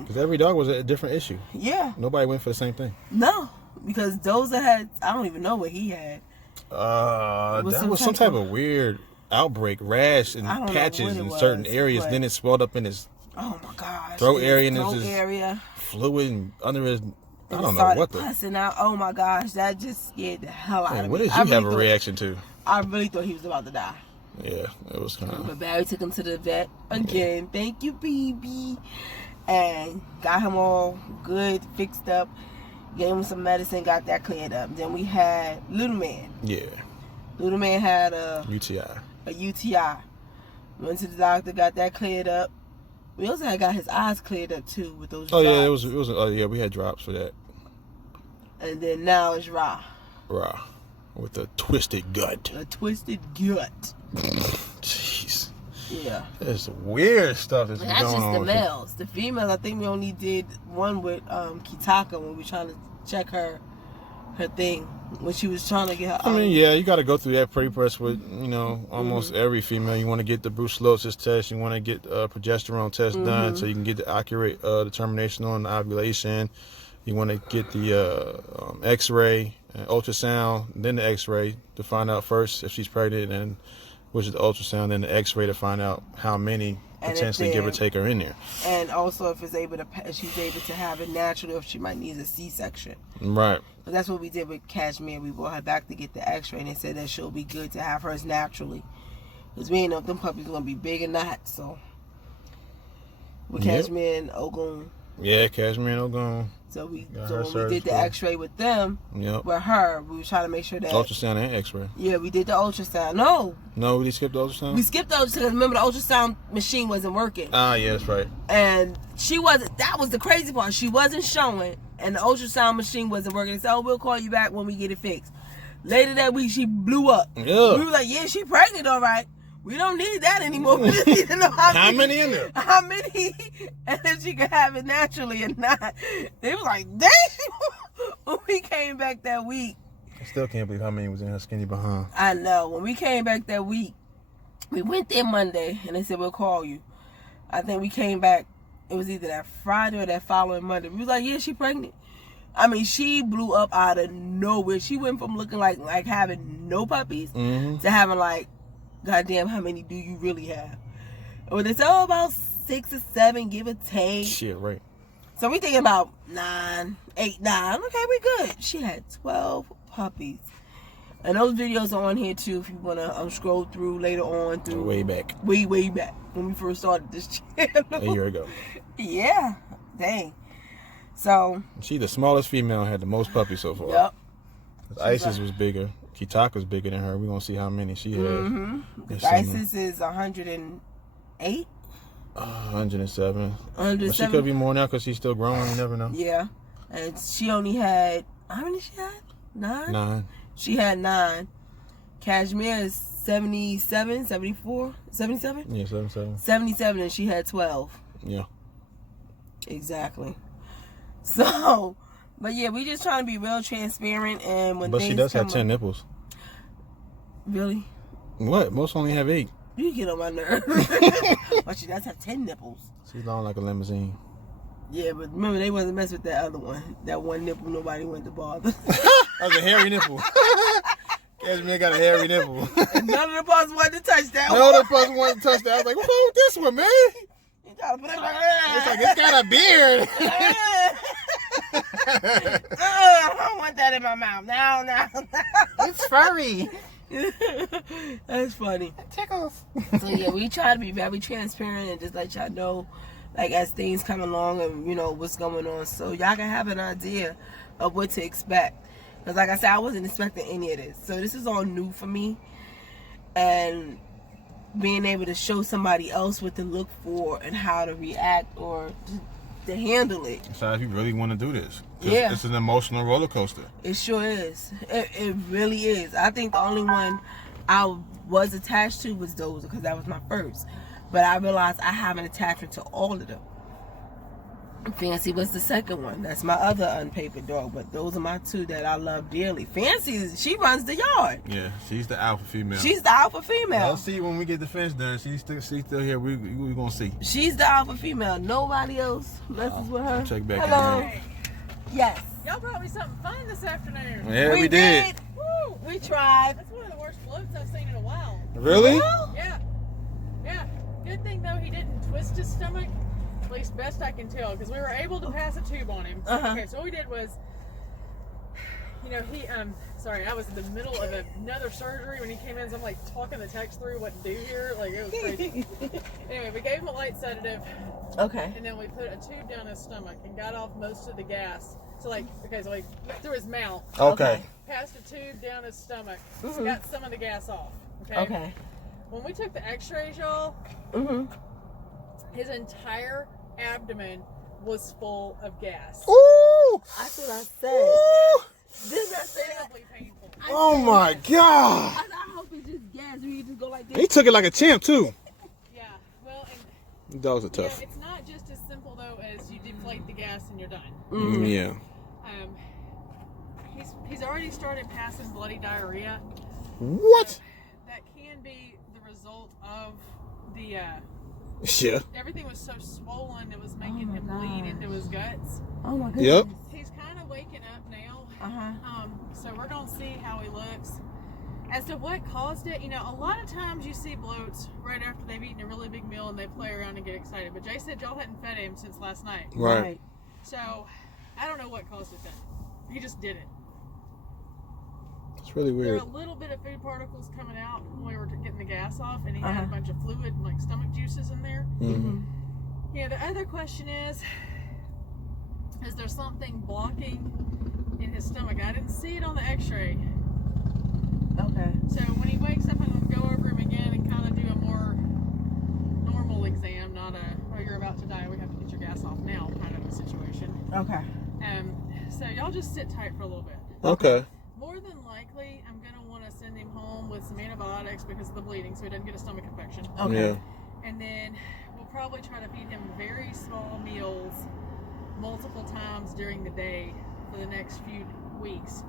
Because every dog was a different issue. Yeah. Nobody went for the same thing. No, because Dozer had, I don't even know what he had. That was some type of weird outbreak, rash and patches in certain areas. Then it swelled up in his oh my gosh throat area, and throat there's area. Fluid and under his. And I don't know what the. Pussing out. Oh my gosh, that just scared the hell out of me. What did you have a reaction to? I really thought he was about to die. Yeah, it was kind of. But Barry took him to the vet again. Yeah. Thank you, BB, and got him all good, fixed up. Gave him some medicine, got that cleared up. Then we had Little Man. Yeah. Little Man had a UTI. Went to the doctor, got that cleared up. We also got his eyes cleared up too with those. Oh drops. yeah, it was. Oh yeah, we had drops for that. And then now it's Ra. With a twisted gut. A twisted gut. Jeez. Yeah. That's weird stuff that's going on. That's just the males. The females, I think we only did one with Kitaka when we were trying to check her thing. When she was trying to get her. I mean, yeah, you got to go through that pre-press with, almost every female. You want to get the brucellosis test. You want to get a progesterone test done so you can get the accurate determination on the ovulation. You want to get the X-ray, ultrasound, then the X-ray to find out first if she's pregnant, and which is the ultrasound, then the X-ray to find out how many potentially give or take are in there. And also if she's able to have it naturally, or if she might need a C-section. Right. But that's what we did with Cashmere. We brought her back to get the X-ray, and they said that she'll be good to have hers naturally. Because we ain't know if them puppies are going to be big or not, so. With Cashmere and Ogun. Yeah, Cashmere and Ogun. So when we did the X-ray with them, with her, we were trying to make sure that ultrasound and X-ray. Yeah, we did the ultrasound. No, we skipped the ultrasound. We skipped the ultrasound because remember the ultrasound machine wasn't working. Yeah, that's right. And she wasn't. That was the crazy part. She wasn't showing, and the ultrasound machine wasn't working. They said, "Oh, we'll call you back when we get it fixed." Later that week, she blew up. Yeah. We were like, "Yeah, she pregnant, all right. We don't need that anymore. We just need to know how many in there. How many, and then she could have it naturally or not." They was like, "Dang!" When we came back that week, I still can't believe how many was in her skinny behind. I know. When we came back that week, we went there Monday, and they said we'll call you. I think we came back. It was either that Friday or that following Monday. We was like, "Yeah, she pregnant." I mean, she blew up out of nowhere. She went from looking like having no puppies to having like, goddamn, how many do you really have? Well, they said, about 6 or 7, give or take. Shit, right. So we thinking about 9, 8, 9. Okay, we good. She had 12 puppies. And those videos are on here too if you want to scroll through later on. Through way back. Way back. When we first started this channel. A year ago. Yeah. Dang. So. She the smallest female, had the most puppies so far. Yep. Isis was bigger. Kitaka's bigger than her. We're going to see how many she has. Isis is 108? 107. 107. But she could be more now because she's still growing. You never know. Yeah. And she only had, how many she had? 9? 9. She had 9. Cashmere is 77, 74, 77? Yeah, 77. 77, and she had 12. Yeah. Exactly. So, but yeah, we just trying to be real transparent, and when But things she does have come 10 up- nipples. Really? What? Most only have 8. You get on my nerve. But she does have 10 nipples. She's long like a limousine. Yeah, but remember, they wasn't mess with that other one. That one nipple nobody went to bother. That was a hairy nipple. Cashmere got a hairy nipple. And none of the boys wanted to touch that one. No other person wanted to touch that. I was like, what's wrong with this one, man? It's It's like, it's got a beard. I don't want that in my mouth. No. It's furry. That's funny. It tickles. So yeah, we try to be very transparent and just let y'all know, like, as things come along and you know what's going on, so y'all can have an idea of what to expect. Because like I said, I wasn't expecting any of this, so this is all new for me, and being able to show somebody else what to look for and how to react or to handle it. So if you really want to do this, Yeah. It's an emotional roller coaster. It sure is. It really is. I think the only one I was attached to was Dozer, because that was my first. But I realized I have an attachment to all of them. Fancy was the second one. That's my other unpapered dog. But those are my two that I love dearly. Fancy, she runs the yard. Yeah, she's the alpha female. She's the alpha female. Let's see when we get the fence done. She's still here. We gonna see. She's the alpha female. Nobody else messes with her. Check back Hello. in. Yes. Y'all brought me something fun this afternoon. Yeah, we did. Woo! We tried. That's one of the worst floats I've seen in a while. Really? Yeah. Yeah. Good thing, though, he didn't twist his stomach. At least best I can tell. Because we were able to pass a tube on him. Uh-huh. Okay, so what we did was, you know, sorry, I was in the middle of another surgery when he came in. So I'm like talking the text through what to do here. Like, it was crazy. Anyway, we gave him a light sedative. Okay. And then we put a tube down his stomach and got off most of the gas. So like, okay, so like through his mouth, Okay. passed a tube down his stomach, Mhm. got some of the gas off. Okay. Okay. When we took the X-rays, y'all, his entire abdomen was full of gas. Ooh! That's what I said. Ooh! Didn't I say that? Incredibly painful. Oh my God! I hope it's just gas. We just go like He this. took it like a champ too. Yeah. Well, and Dogs are yeah, tough. it's not just as simple though as you deflate the gas and you're done. Yeah. He's already started passing bloody diarrhea. What? That can be the result of the Yeah. everything was so swollen it was making him bleed into his guts. Oh my goodness. Yep. He's kind of waking up now. Uh-huh. So we're gonna see how he looks. As to what caused it, you know, a lot of times you see bloats right after they've eaten a really big meal and they play around and get excited. But Jay said y'all hadn't fed him since last night. Right. So I don't know what caused it then. He just did it. It's really There weird. were a little bit of food particles coming out when we were getting the gas off, and he had Uh-huh. a bunch of fluid, like stomach juices in there. Mm-hmm. Yeah, the other question is there something blocking in his stomach? I didn't see it on the x-ray. Okay. So when he wakes up, I'm going to go over him again and kind of do a more normal exam, not a, oh, you're about to die, we have to get your gas off now kind of a situation. Okay. So y'all just sit tight for a little bit. Okay. More than likely, I'm going to want to send him home with some antibiotics because of the bleeding so he doesn't get a stomach infection. Okay. Yeah. And then we'll probably try to feed him very small meals multiple times during the day for the next few weeks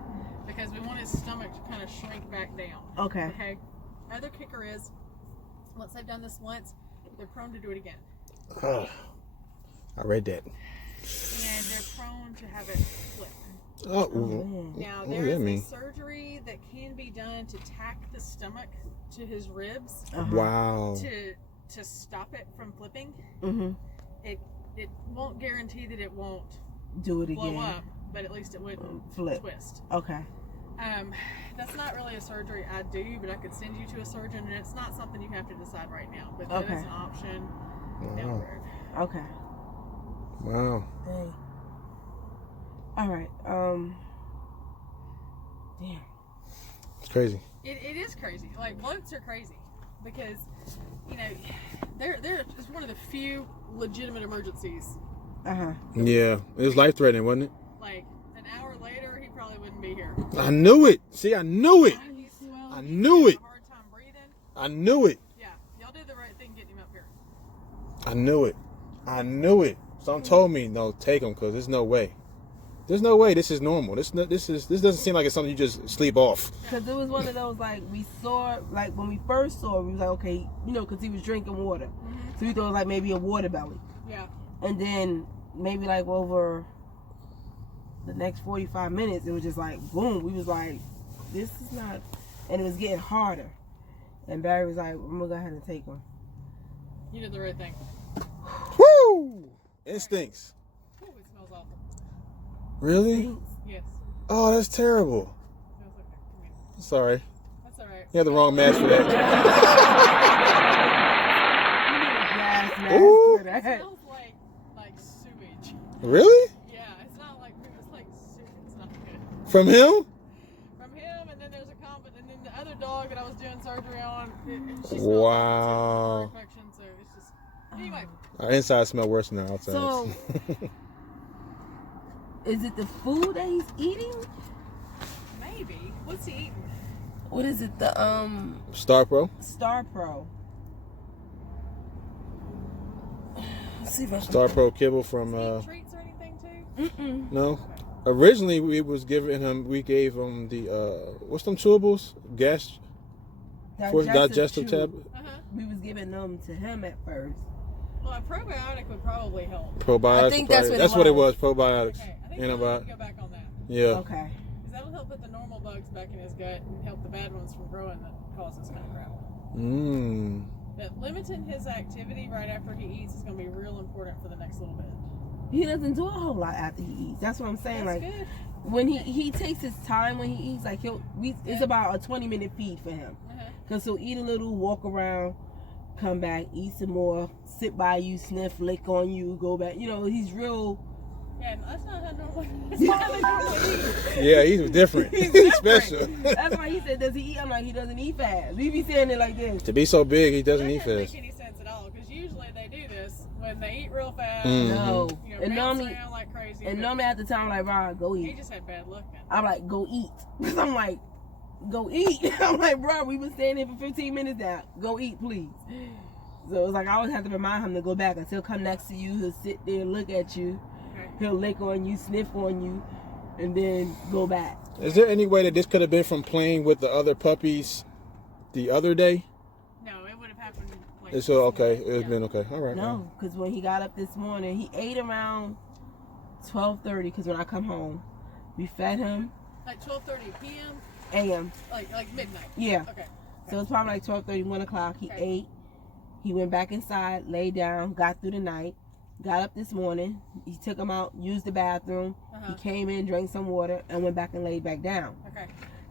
because we want his stomach to kind of shrink back down. Okay. Okay? Other kicker is, once they've done this once, they're prone to do it again. I read that. And they're prone to have it flip. Oh. man. Now, What there does that is mean? a surgery that can be done to tack the stomach to his ribs Uh-huh. Wow. to stop it from flipping. Mm-hmm. It won't guarantee that it won't Do it blow again. up, but at least it wouldn't Flip. twist. Okay. That's not really a surgery I do, but I could send you to a surgeon, and it's not something you have to decide right now. But that Okay. is an option down the Wow. road. Okay. Wow. Dang. All right. Damn. It's crazy. It is crazy. Like, bloats are crazy because, you know, they're it's one of the few legitimate emergencies. Uh-huh. Yeah. It was life threatening, wasn't it? Like, an hour later, he probably wouldn't be here. I knew it. See, I knew it. He's swelling. I knew it. He's having a hard time breathing. I knew it. Yeah, y'all did the right thing getting him up here. I knew it. I knew it. Something told me, no, take him, because there's no way. There's no way this is normal. This doesn't seem like it's something you just sleep off. Because it was one of those, like, we saw, like, when we first saw it, we was like, okay, you know, because he was drinking water. So we thought it was like maybe a water belly. Yeah. And then maybe like over the next 45 minutes, it was just like, boom. We was like, this is not, and it was getting harder. And Barry was like, I'm going to go ahead and take him. You did the right thing. Woo! Instincts. Ooh, it smells awful. Really? Yes. Oh, that's terrible. Smells okay. Come here. Sorry. That's all right. You had the wrong match for that. Ooh. It smells like sewage. Really? Yeah, it's not like poop. It's like sewage. It's not good. From him? From him, and then there's a comment, and then the other dog that I was doing surgery on. She smells Wow. like infection, so it's just anyway. Our inside smell worse than our outside. So, is it the food that he's eating? Maybe. What's he eating? What is it? The Star Pro? Star Pro. Let's see if I can. Star Pro kibble from Treats or anything too? no. Originally we gave him the what's them chewables? Digestive tablet. We was giving them to him at first. Well, a probiotic would probably help. Probiotics. I think that's what it was. Probiotics. Okay, I think Antibiotics. we'll go back on that. Yeah. Okay. Because that'll help put the normal bugs back in his gut and help the bad ones from growing that cause this kind of crap. Mmm. But limiting his activity right after he eats is going to be real important for the next little bit. He doesn't do a whole lot after he eats. That's what I'm saying. That's like good. when he takes his time when he eats, like it's about a 20-minute feed for him. Because he'll eat a little, walk around, come back, eat some more, sit by you, sniff, lick on you, go back. You know, he's real. Yeah, that's not how normal. That's not how they normally eat. Yeah, he's different. He's He's different. special. That's why he said, does he eat? I'm like, he doesn't eat fast. We be saying it like this. To be so big, he doesn't That eat doesn't fast. make any sense at all. Because usually they do this when they eat real fast. No. You know, And bounce normally, around like crazy. and but normally at the time, I'm like, Ron, go he eat. just had bad luck, man. I'm like, go eat. Because I'm like, go eat. I'm like, bro, we been staying here for 15 minutes now. Go eat, please. So it's like I always have to remind him to go back. Until he'll come next to you, he'll sit there, look at you, Okay. he'll lick on you, sniff on you, and then go back. Is there any way that this could have been from playing with the other puppies the other day? No, it would have happened like It's okay. It's yeah. been okay. All right. No, because when he got up this morning, he ate around 12:30. Because when I come home, we fed him Like 12:30 p.m. a.m. Like midnight. Yeah. Okay. So it's probably like 12:30, 1 o'clock. He Okay. ate. He went back inside, lay down, got through the night, got up this morning. He took him out, used the bathroom. He came in, drank some water, and went back and laid back down. Okay.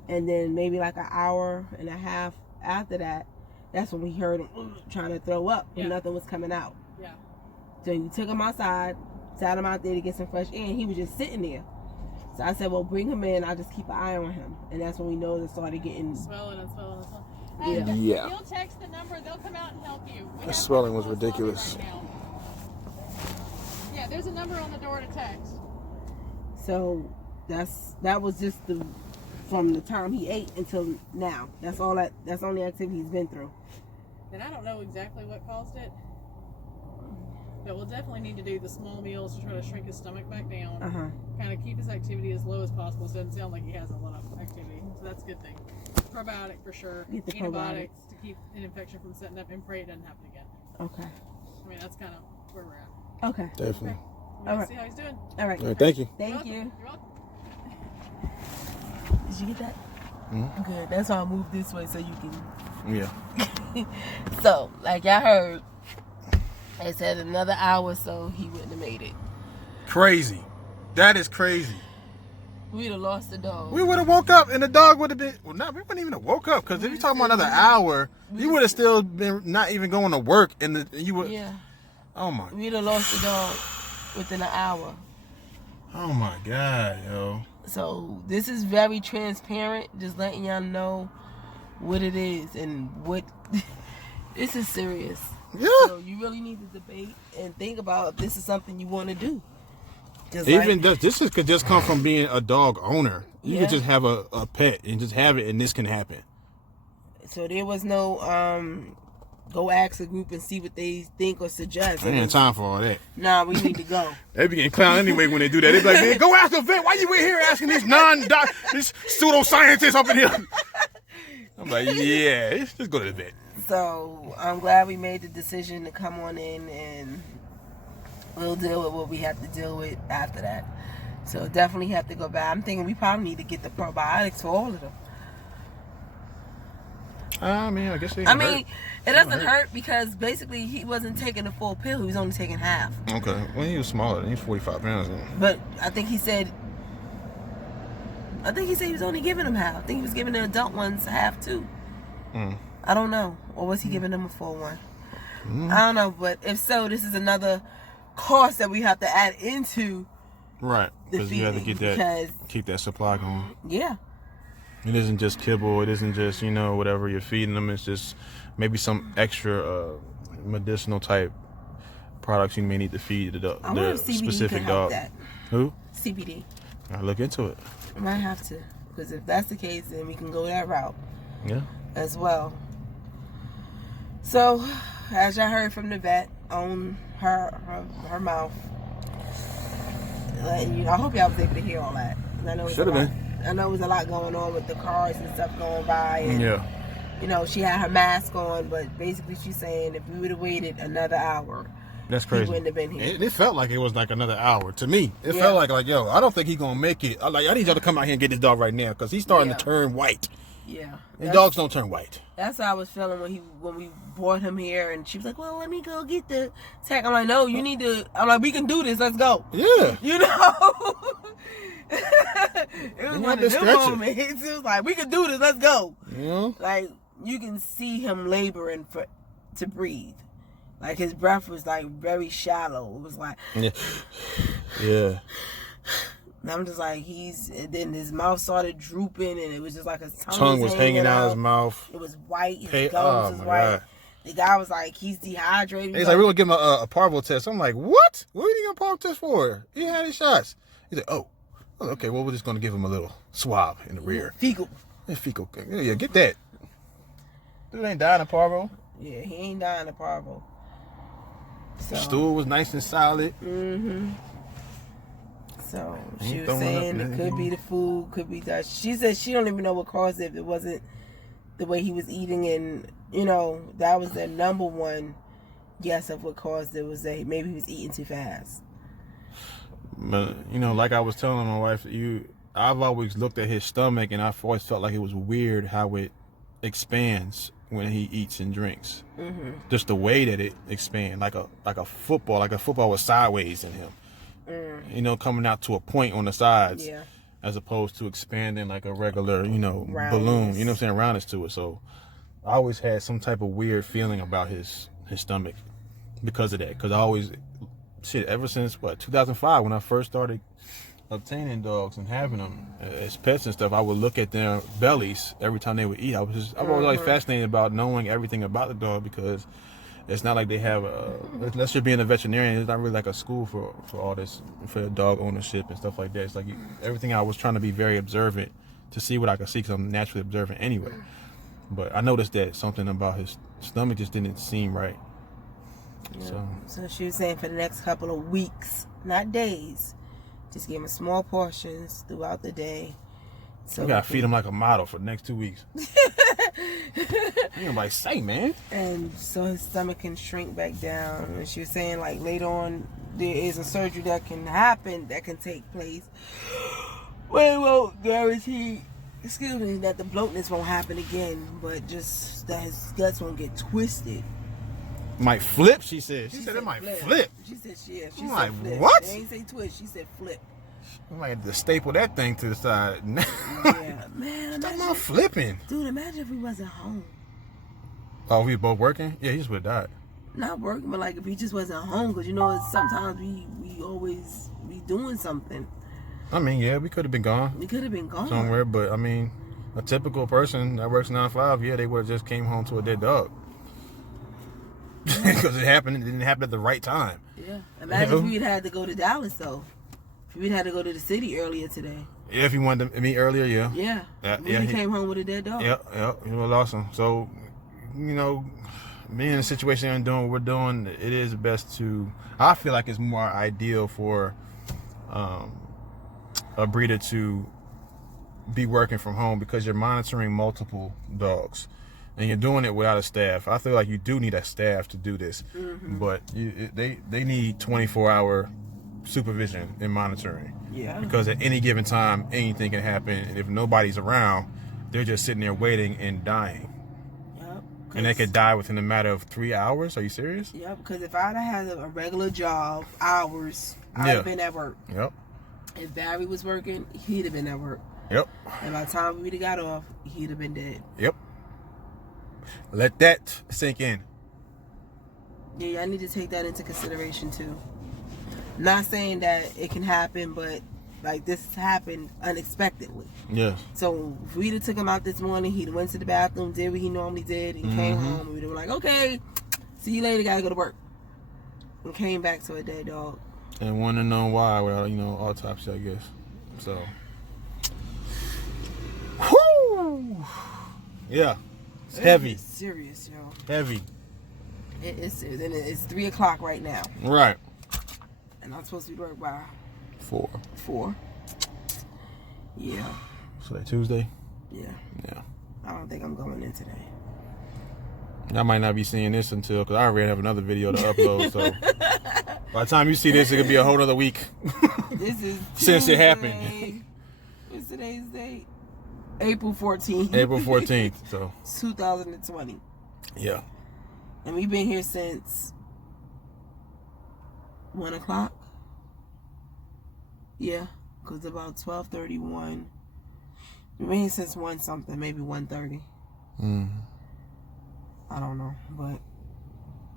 And then maybe like an hour and a half after that, that's when we heard him trying to throw up, but Yeah. nothing was coming out. Yeah. So we took him outside, sat him out there to get some fresh air, and he was just sitting there. So I said, well, bring him in. I'll just keep an eye on him. And that's when we know it started getting... Swelling and swelling and swelling. Yeah. Yeah. You'll text the number. They'll come out and help you. We The have swelling was people on ridiculous. right now. Yeah, there's a number on the door to text. So that was just from the time he ate until now. That's all that's only activity he's been through. And I don't know exactly what caused it. But we'll definitely need to do the small meals to try to shrink his stomach back down. Kind of keep his activity as low as possible. So it doesn't sound like he has a lot of activity. So that's a good thing. Probiotic for sure. Get the Antibiotics to keep an infection from setting up and pray it doesn't happen again. Okay. I mean, that's kind of where we're at. Okay. Definitely. We'll All right. see how he's doing. All right. All right. Thank you. Thank You're you. welcome. Did you get that? Mhm. Good. That's why I moved this way so you can. Yeah. So, like y'all heard, they said another hour or so he wouldn't have made it. Crazy. That is crazy. We'd have lost the dog. We would have woke up and the dog would have been. Well, no, we wouldn't even have woke up because if you're talking about another hour, you would have still been not even going to work, and you would. Yeah. Oh my. We'd have lost the dog within an hour. Oh my God, yo. So this is very transparent, just letting y'all know what it is and what this is serious. Yeah. So you really need to debate and think about if this is something you want to do. Just Even like, this could just come from being a dog owner. You Yeah. could just have a pet and just have it, and this can happen. So there was no go ask a group and see what they think or suggest. I ain't had time for all that. Nah, we need to go. They be getting clowned anyway when they do that. They be like, man, go ask the vet. Why you in here asking these these pseudoscientists up in here? I'm like, yeah, just go to the vet. So I'm glad we made the decision to come on in, and we'll deal with what we have to deal with after that. So definitely have to go back. I'm thinking we probably need to get the probiotics for all of them. I mean, I guess it doesn't hurt because basically he wasn't taking the full pill. He was only taking half. Okay. Well, he was smaller. He was 45 pounds. But I think he said he was only giving them half. I think he was giving the adult ones half too. I don't know. Or was he giving them a full one? I don't know. But if so, this is another cost that we have to add into. Right. Because you have to get that, keep that supply going. Yeah. It isn't just kibble. It isn't just, whatever you're feeding them. It's just maybe some extra medicinal type products you may need to feed the specific dog. That. Who? CBD. I'll look into it. I might have to. Because if that's the case, then we can go that route. Yeah. As well. So, as y'all heard from the vet on her mouth, I hope y'all was able to hear all that. I know should have been. I know it was a lot going on with the cars and stuff going by. And, she had her mask on, but basically she's saying if we would have waited another hour, that's crazy. He wouldn't have been here. It felt like it was like another hour to me. It felt like yo, I don't think he's gonna make it. I need y'all to come out here and get this dog right now because he's starting to turn white. Yeah. And dogs don't turn white. That's how I was feeling when we brought him here, and she was like, "Well, let me go get the tag." I'm like, "No, you need to." I'm like, "We can do this. Let's go." Yeah. It was one of them moments. It was like, "We can do this. Let's go." Yeah. Like you can see him laboring to breathe. Like his breath was like very shallow. It was like, yeah. And I'm just like, then his mouth started drooping, and it was just like his tongue was hanging out of his mouth. It was white. His gums was white. God. The guy was like, he's dehydrated. He's like, we're going to give him a parvo test. I'm like, what? What are you going to parvo test for? He had his shots. He's like, oh, okay, well, we're just going to give him a little swab in the rear. Fecal. Fecal. Yeah, get that. Dude ain't dying of parvo. Yeah, he ain't dying of parvo. So. The stool was nice and solid. Mm-hmm. So she was saying it could be the food, could be that. She said she don't even know what caused it. If it wasn't the way he was eating, and that was the number one guess of what caused it, was that maybe he was eating too fast. But like I was telling my wife, I've always looked at his stomach, and I've always felt like it was weird how it expands when he eats and drinks. Mm-hmm. Just the way that it expands, like a football was sideways in him. Coming out to a point on the sides, as opposed to expanding like a regular, balloon. You know what I'm saying, roundness to it. So I always had some type of weird feeling about his stomach because of that. Because I always, ever since 2005 when I first started obtaining dogs and having them as pets and stuff, I would look at their bellies every time they would eat. I was always fascinated about knowing everything about the dog, because it's not like they have unless you're being a veterinarian, it's not really like a school for all this, for dog ownership and stuff like that. It's like everything. I was trying to be very observant to see what I could see, because I'm naturally observant anyway. But I noticed that something about his stomach just didn't seem right. Yeah. So she was saying for the next couple of weeks, not days, just give him small portions throughout the day. So you gotta feed him like a model for the next 2 weeks. You like, say, man. And so his stomach can shrink back down. And she was saying, like, later on, there is a surgery that can happen, that can take place. Well, it won't guarantee, that the bloatness won't happen again, but just that his guts won't get twisted. Might flip, she said. She said it might flip. She said, she said flip. What? They ain't say twist, she said flip. I might have to staple that thing to the side. Yeah, man. Talking about flipping. Dude, imagine if we wasn't home. Oh, we both working? Yeah, he just would have died. Not working, but like if he just wasn't home, because sometimes we always be doing something. I mean, yeah, we could have been gone. We could have been gone somewhere, but I mean, a typical person that works 9 to 5, yeah, they would have just came home to a dead dog. Because it didn't happen at the right time. Yeah. Imagine if we'd had to go to Dallas, though. If we'd had to go to the city earlier today. Yeah, if you wanted to meet earlier, yeah. Yeah. Yeah, He came home with a dead dog. Yep, he was awesome. So, you know, being in a situation and doing what we're doing, it is best to, I feel like it's more ideal for a breeder to be working from home because you're monitoring multiple dogs and you're doing it without a staff. I feel like you do need a staff to do this, but they need 24-hour supervision and monitoring. Yeah. Because at any given time, anything can happen, and if nobody's around, they're just sitting there waiting and dying. Yep. And they could die within a matter of 3 hours. Are you serious? Yep. Because if I'd have had a regular job, hours, I'd have been at work. Yep. If Barry was working, he'd have been at work. Yep. And by the time we'd have got off, he'd have been dead. Yep. Let that sink in. Yeah, I need to take that into consideration too. Not saying that it can happen, but like this happened unexpectedly. Yes. So if we'd have took him out this morning, he'd went to the bathroom, did what he normally did, and came home. And we'd have been like, okay, see you later, gotta go to work. And came back to a dead dog. And want to know why without, autopsy, I guess. So. Whoo! Yeah. It's heavy. It's serious, yo. Heavy. It is serious. And it's 3 o'clock right now. Right. And I'm supposed to be at work by 4. Yeah. So that Tuesday? Yeah. Yeah. I don't think I'm going in today. I might not be seeing this until, because I already have another video to upload, so by the time you see this, it could be a whole other week. This is since it happened. What's today's date? April 14th. April 14th, so. 2020. Yeah. And we've been here since 1 o'clock. Yeah, because about 12:31. We've been here since 1 something, maybe 1:30. I don't know, but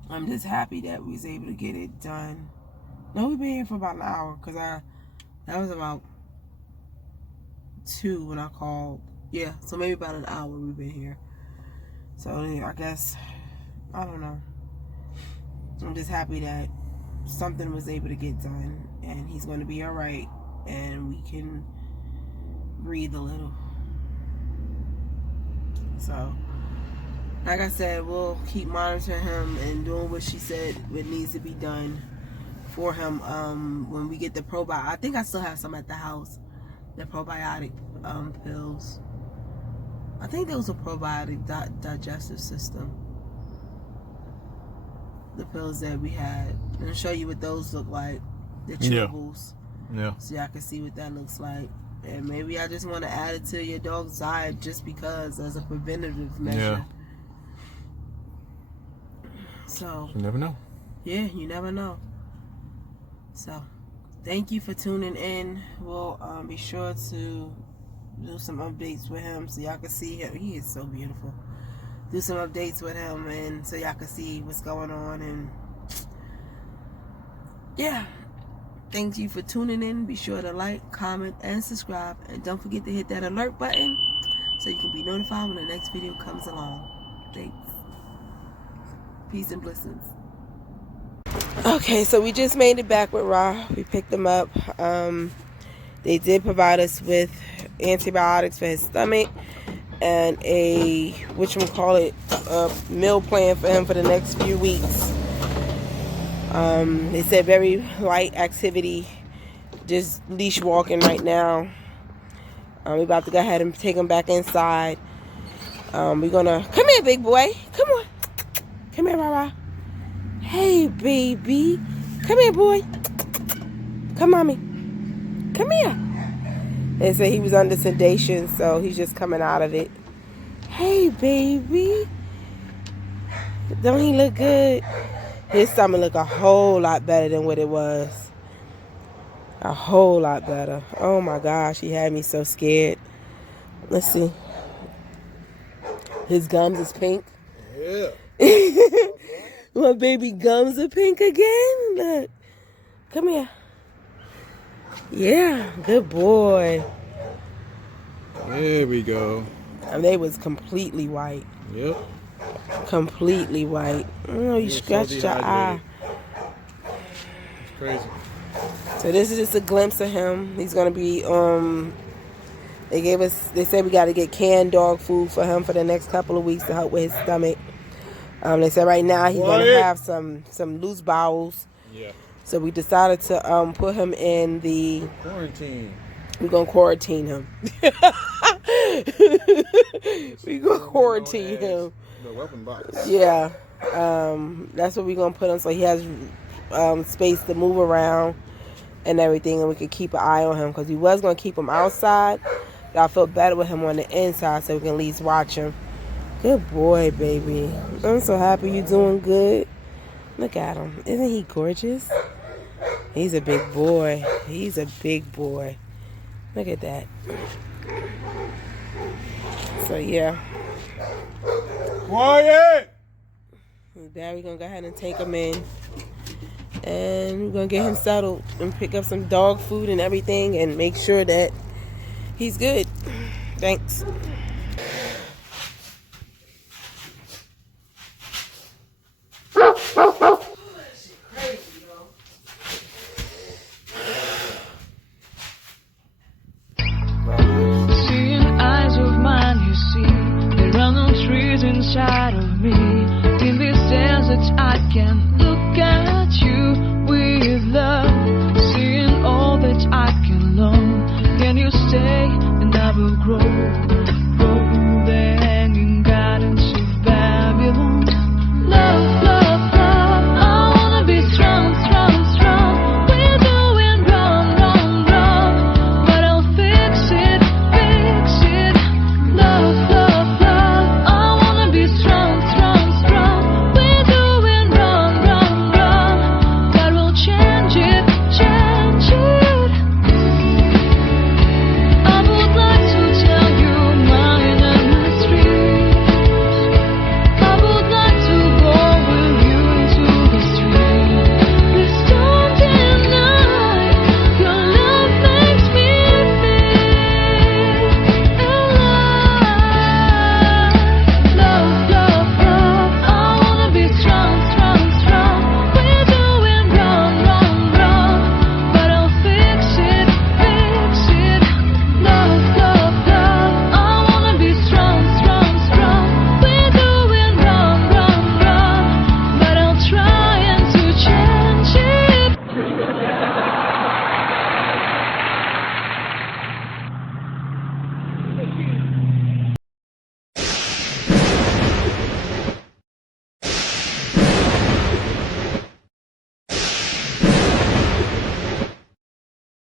I'm just happy that we was able to get it done. No, we've been here for about an hour because that was about 2 when I called. Yeah, so maybe about an hour we've been here. So I guess, I don't know. I'm just happy that something was able to get done and he's going to be all right and we can breathe a little. So, like I said, we'll keep monitoring him and doing what she said, what needs to be done for him. When we get the probiotic, I think I still have some at the house, the probiotic pills. I think there was a probiotic digestive system. The pills that we had. I'll show you what those look like. The chewables. Yeah. So y'all can see what that looks like. And maybe I just want to add it to your dog's diet just because as a preventative measure. Yeah. So. You never know. Yeah, you never know. So, thank you for tuning in. We'll be sure to do some updates with him so y'all can see him. He is so beautiful. Do some updates with him and so y'all can see what's going on. And yeah, thank you for tuning in. Be sure to like, comment, and subscribe. And don't forget to hit that alert button so you can be notified when the next video comes along. Thanks. Peace and blessings. Okay, so we just made it back with Ra. We picked them up. They did provide us with antibiotics for his stomach and a meal plan for him for the next few weeks. They said very light activity, just leash walking right now. We're about to go ahead and take him back inside. We're gonna come here, big boy. Come here, Rara. Hey, baby. Come here, boy. Come, mommy. Come here. They said he was under sedation, so he's just coming out of it. Hey, baby. Don't he look good? His stomach look a whole lot better than what it was. A whole lot better. Oh, my gosh. He had me so scared. Let's see. His gums is pink. Yeah. My baby gums are pink again. Look. Come here. Yeah, good boy. There we go. And they was completely white. Yep. Completely white. Oh, you scratched your eye. It's crazy. So this is just a glimpse of him. He's gonna be They said we got to get canned dog food for him for the next couple of weeks to help with his stomach. They said right now he's going to have some loose bowels. Yeah. So we decided to put him in the quarantine. We're going to quarantine him. We're going to quarantine him. The weapon box. Yeah. That's what we're going to put him so he has space to move around and everything, and we could keep an eye on him because we was going to keep him outside, but I felt better with him on the inside so we can at least watch him. Good boy, baby. I'm so happy you're doing good. Look at him. Isn't he gorgeous? He's a big boy. He's a big boy. Look at that. So, yeah. Quiet! Dad, we're going to go ahead and take him in. And we're going to get him settled and pick up some dog food and everything and make sure that he's good. Thanks. Seeing eyes of mine, you see, there are no trees inside of me. In this desert, I can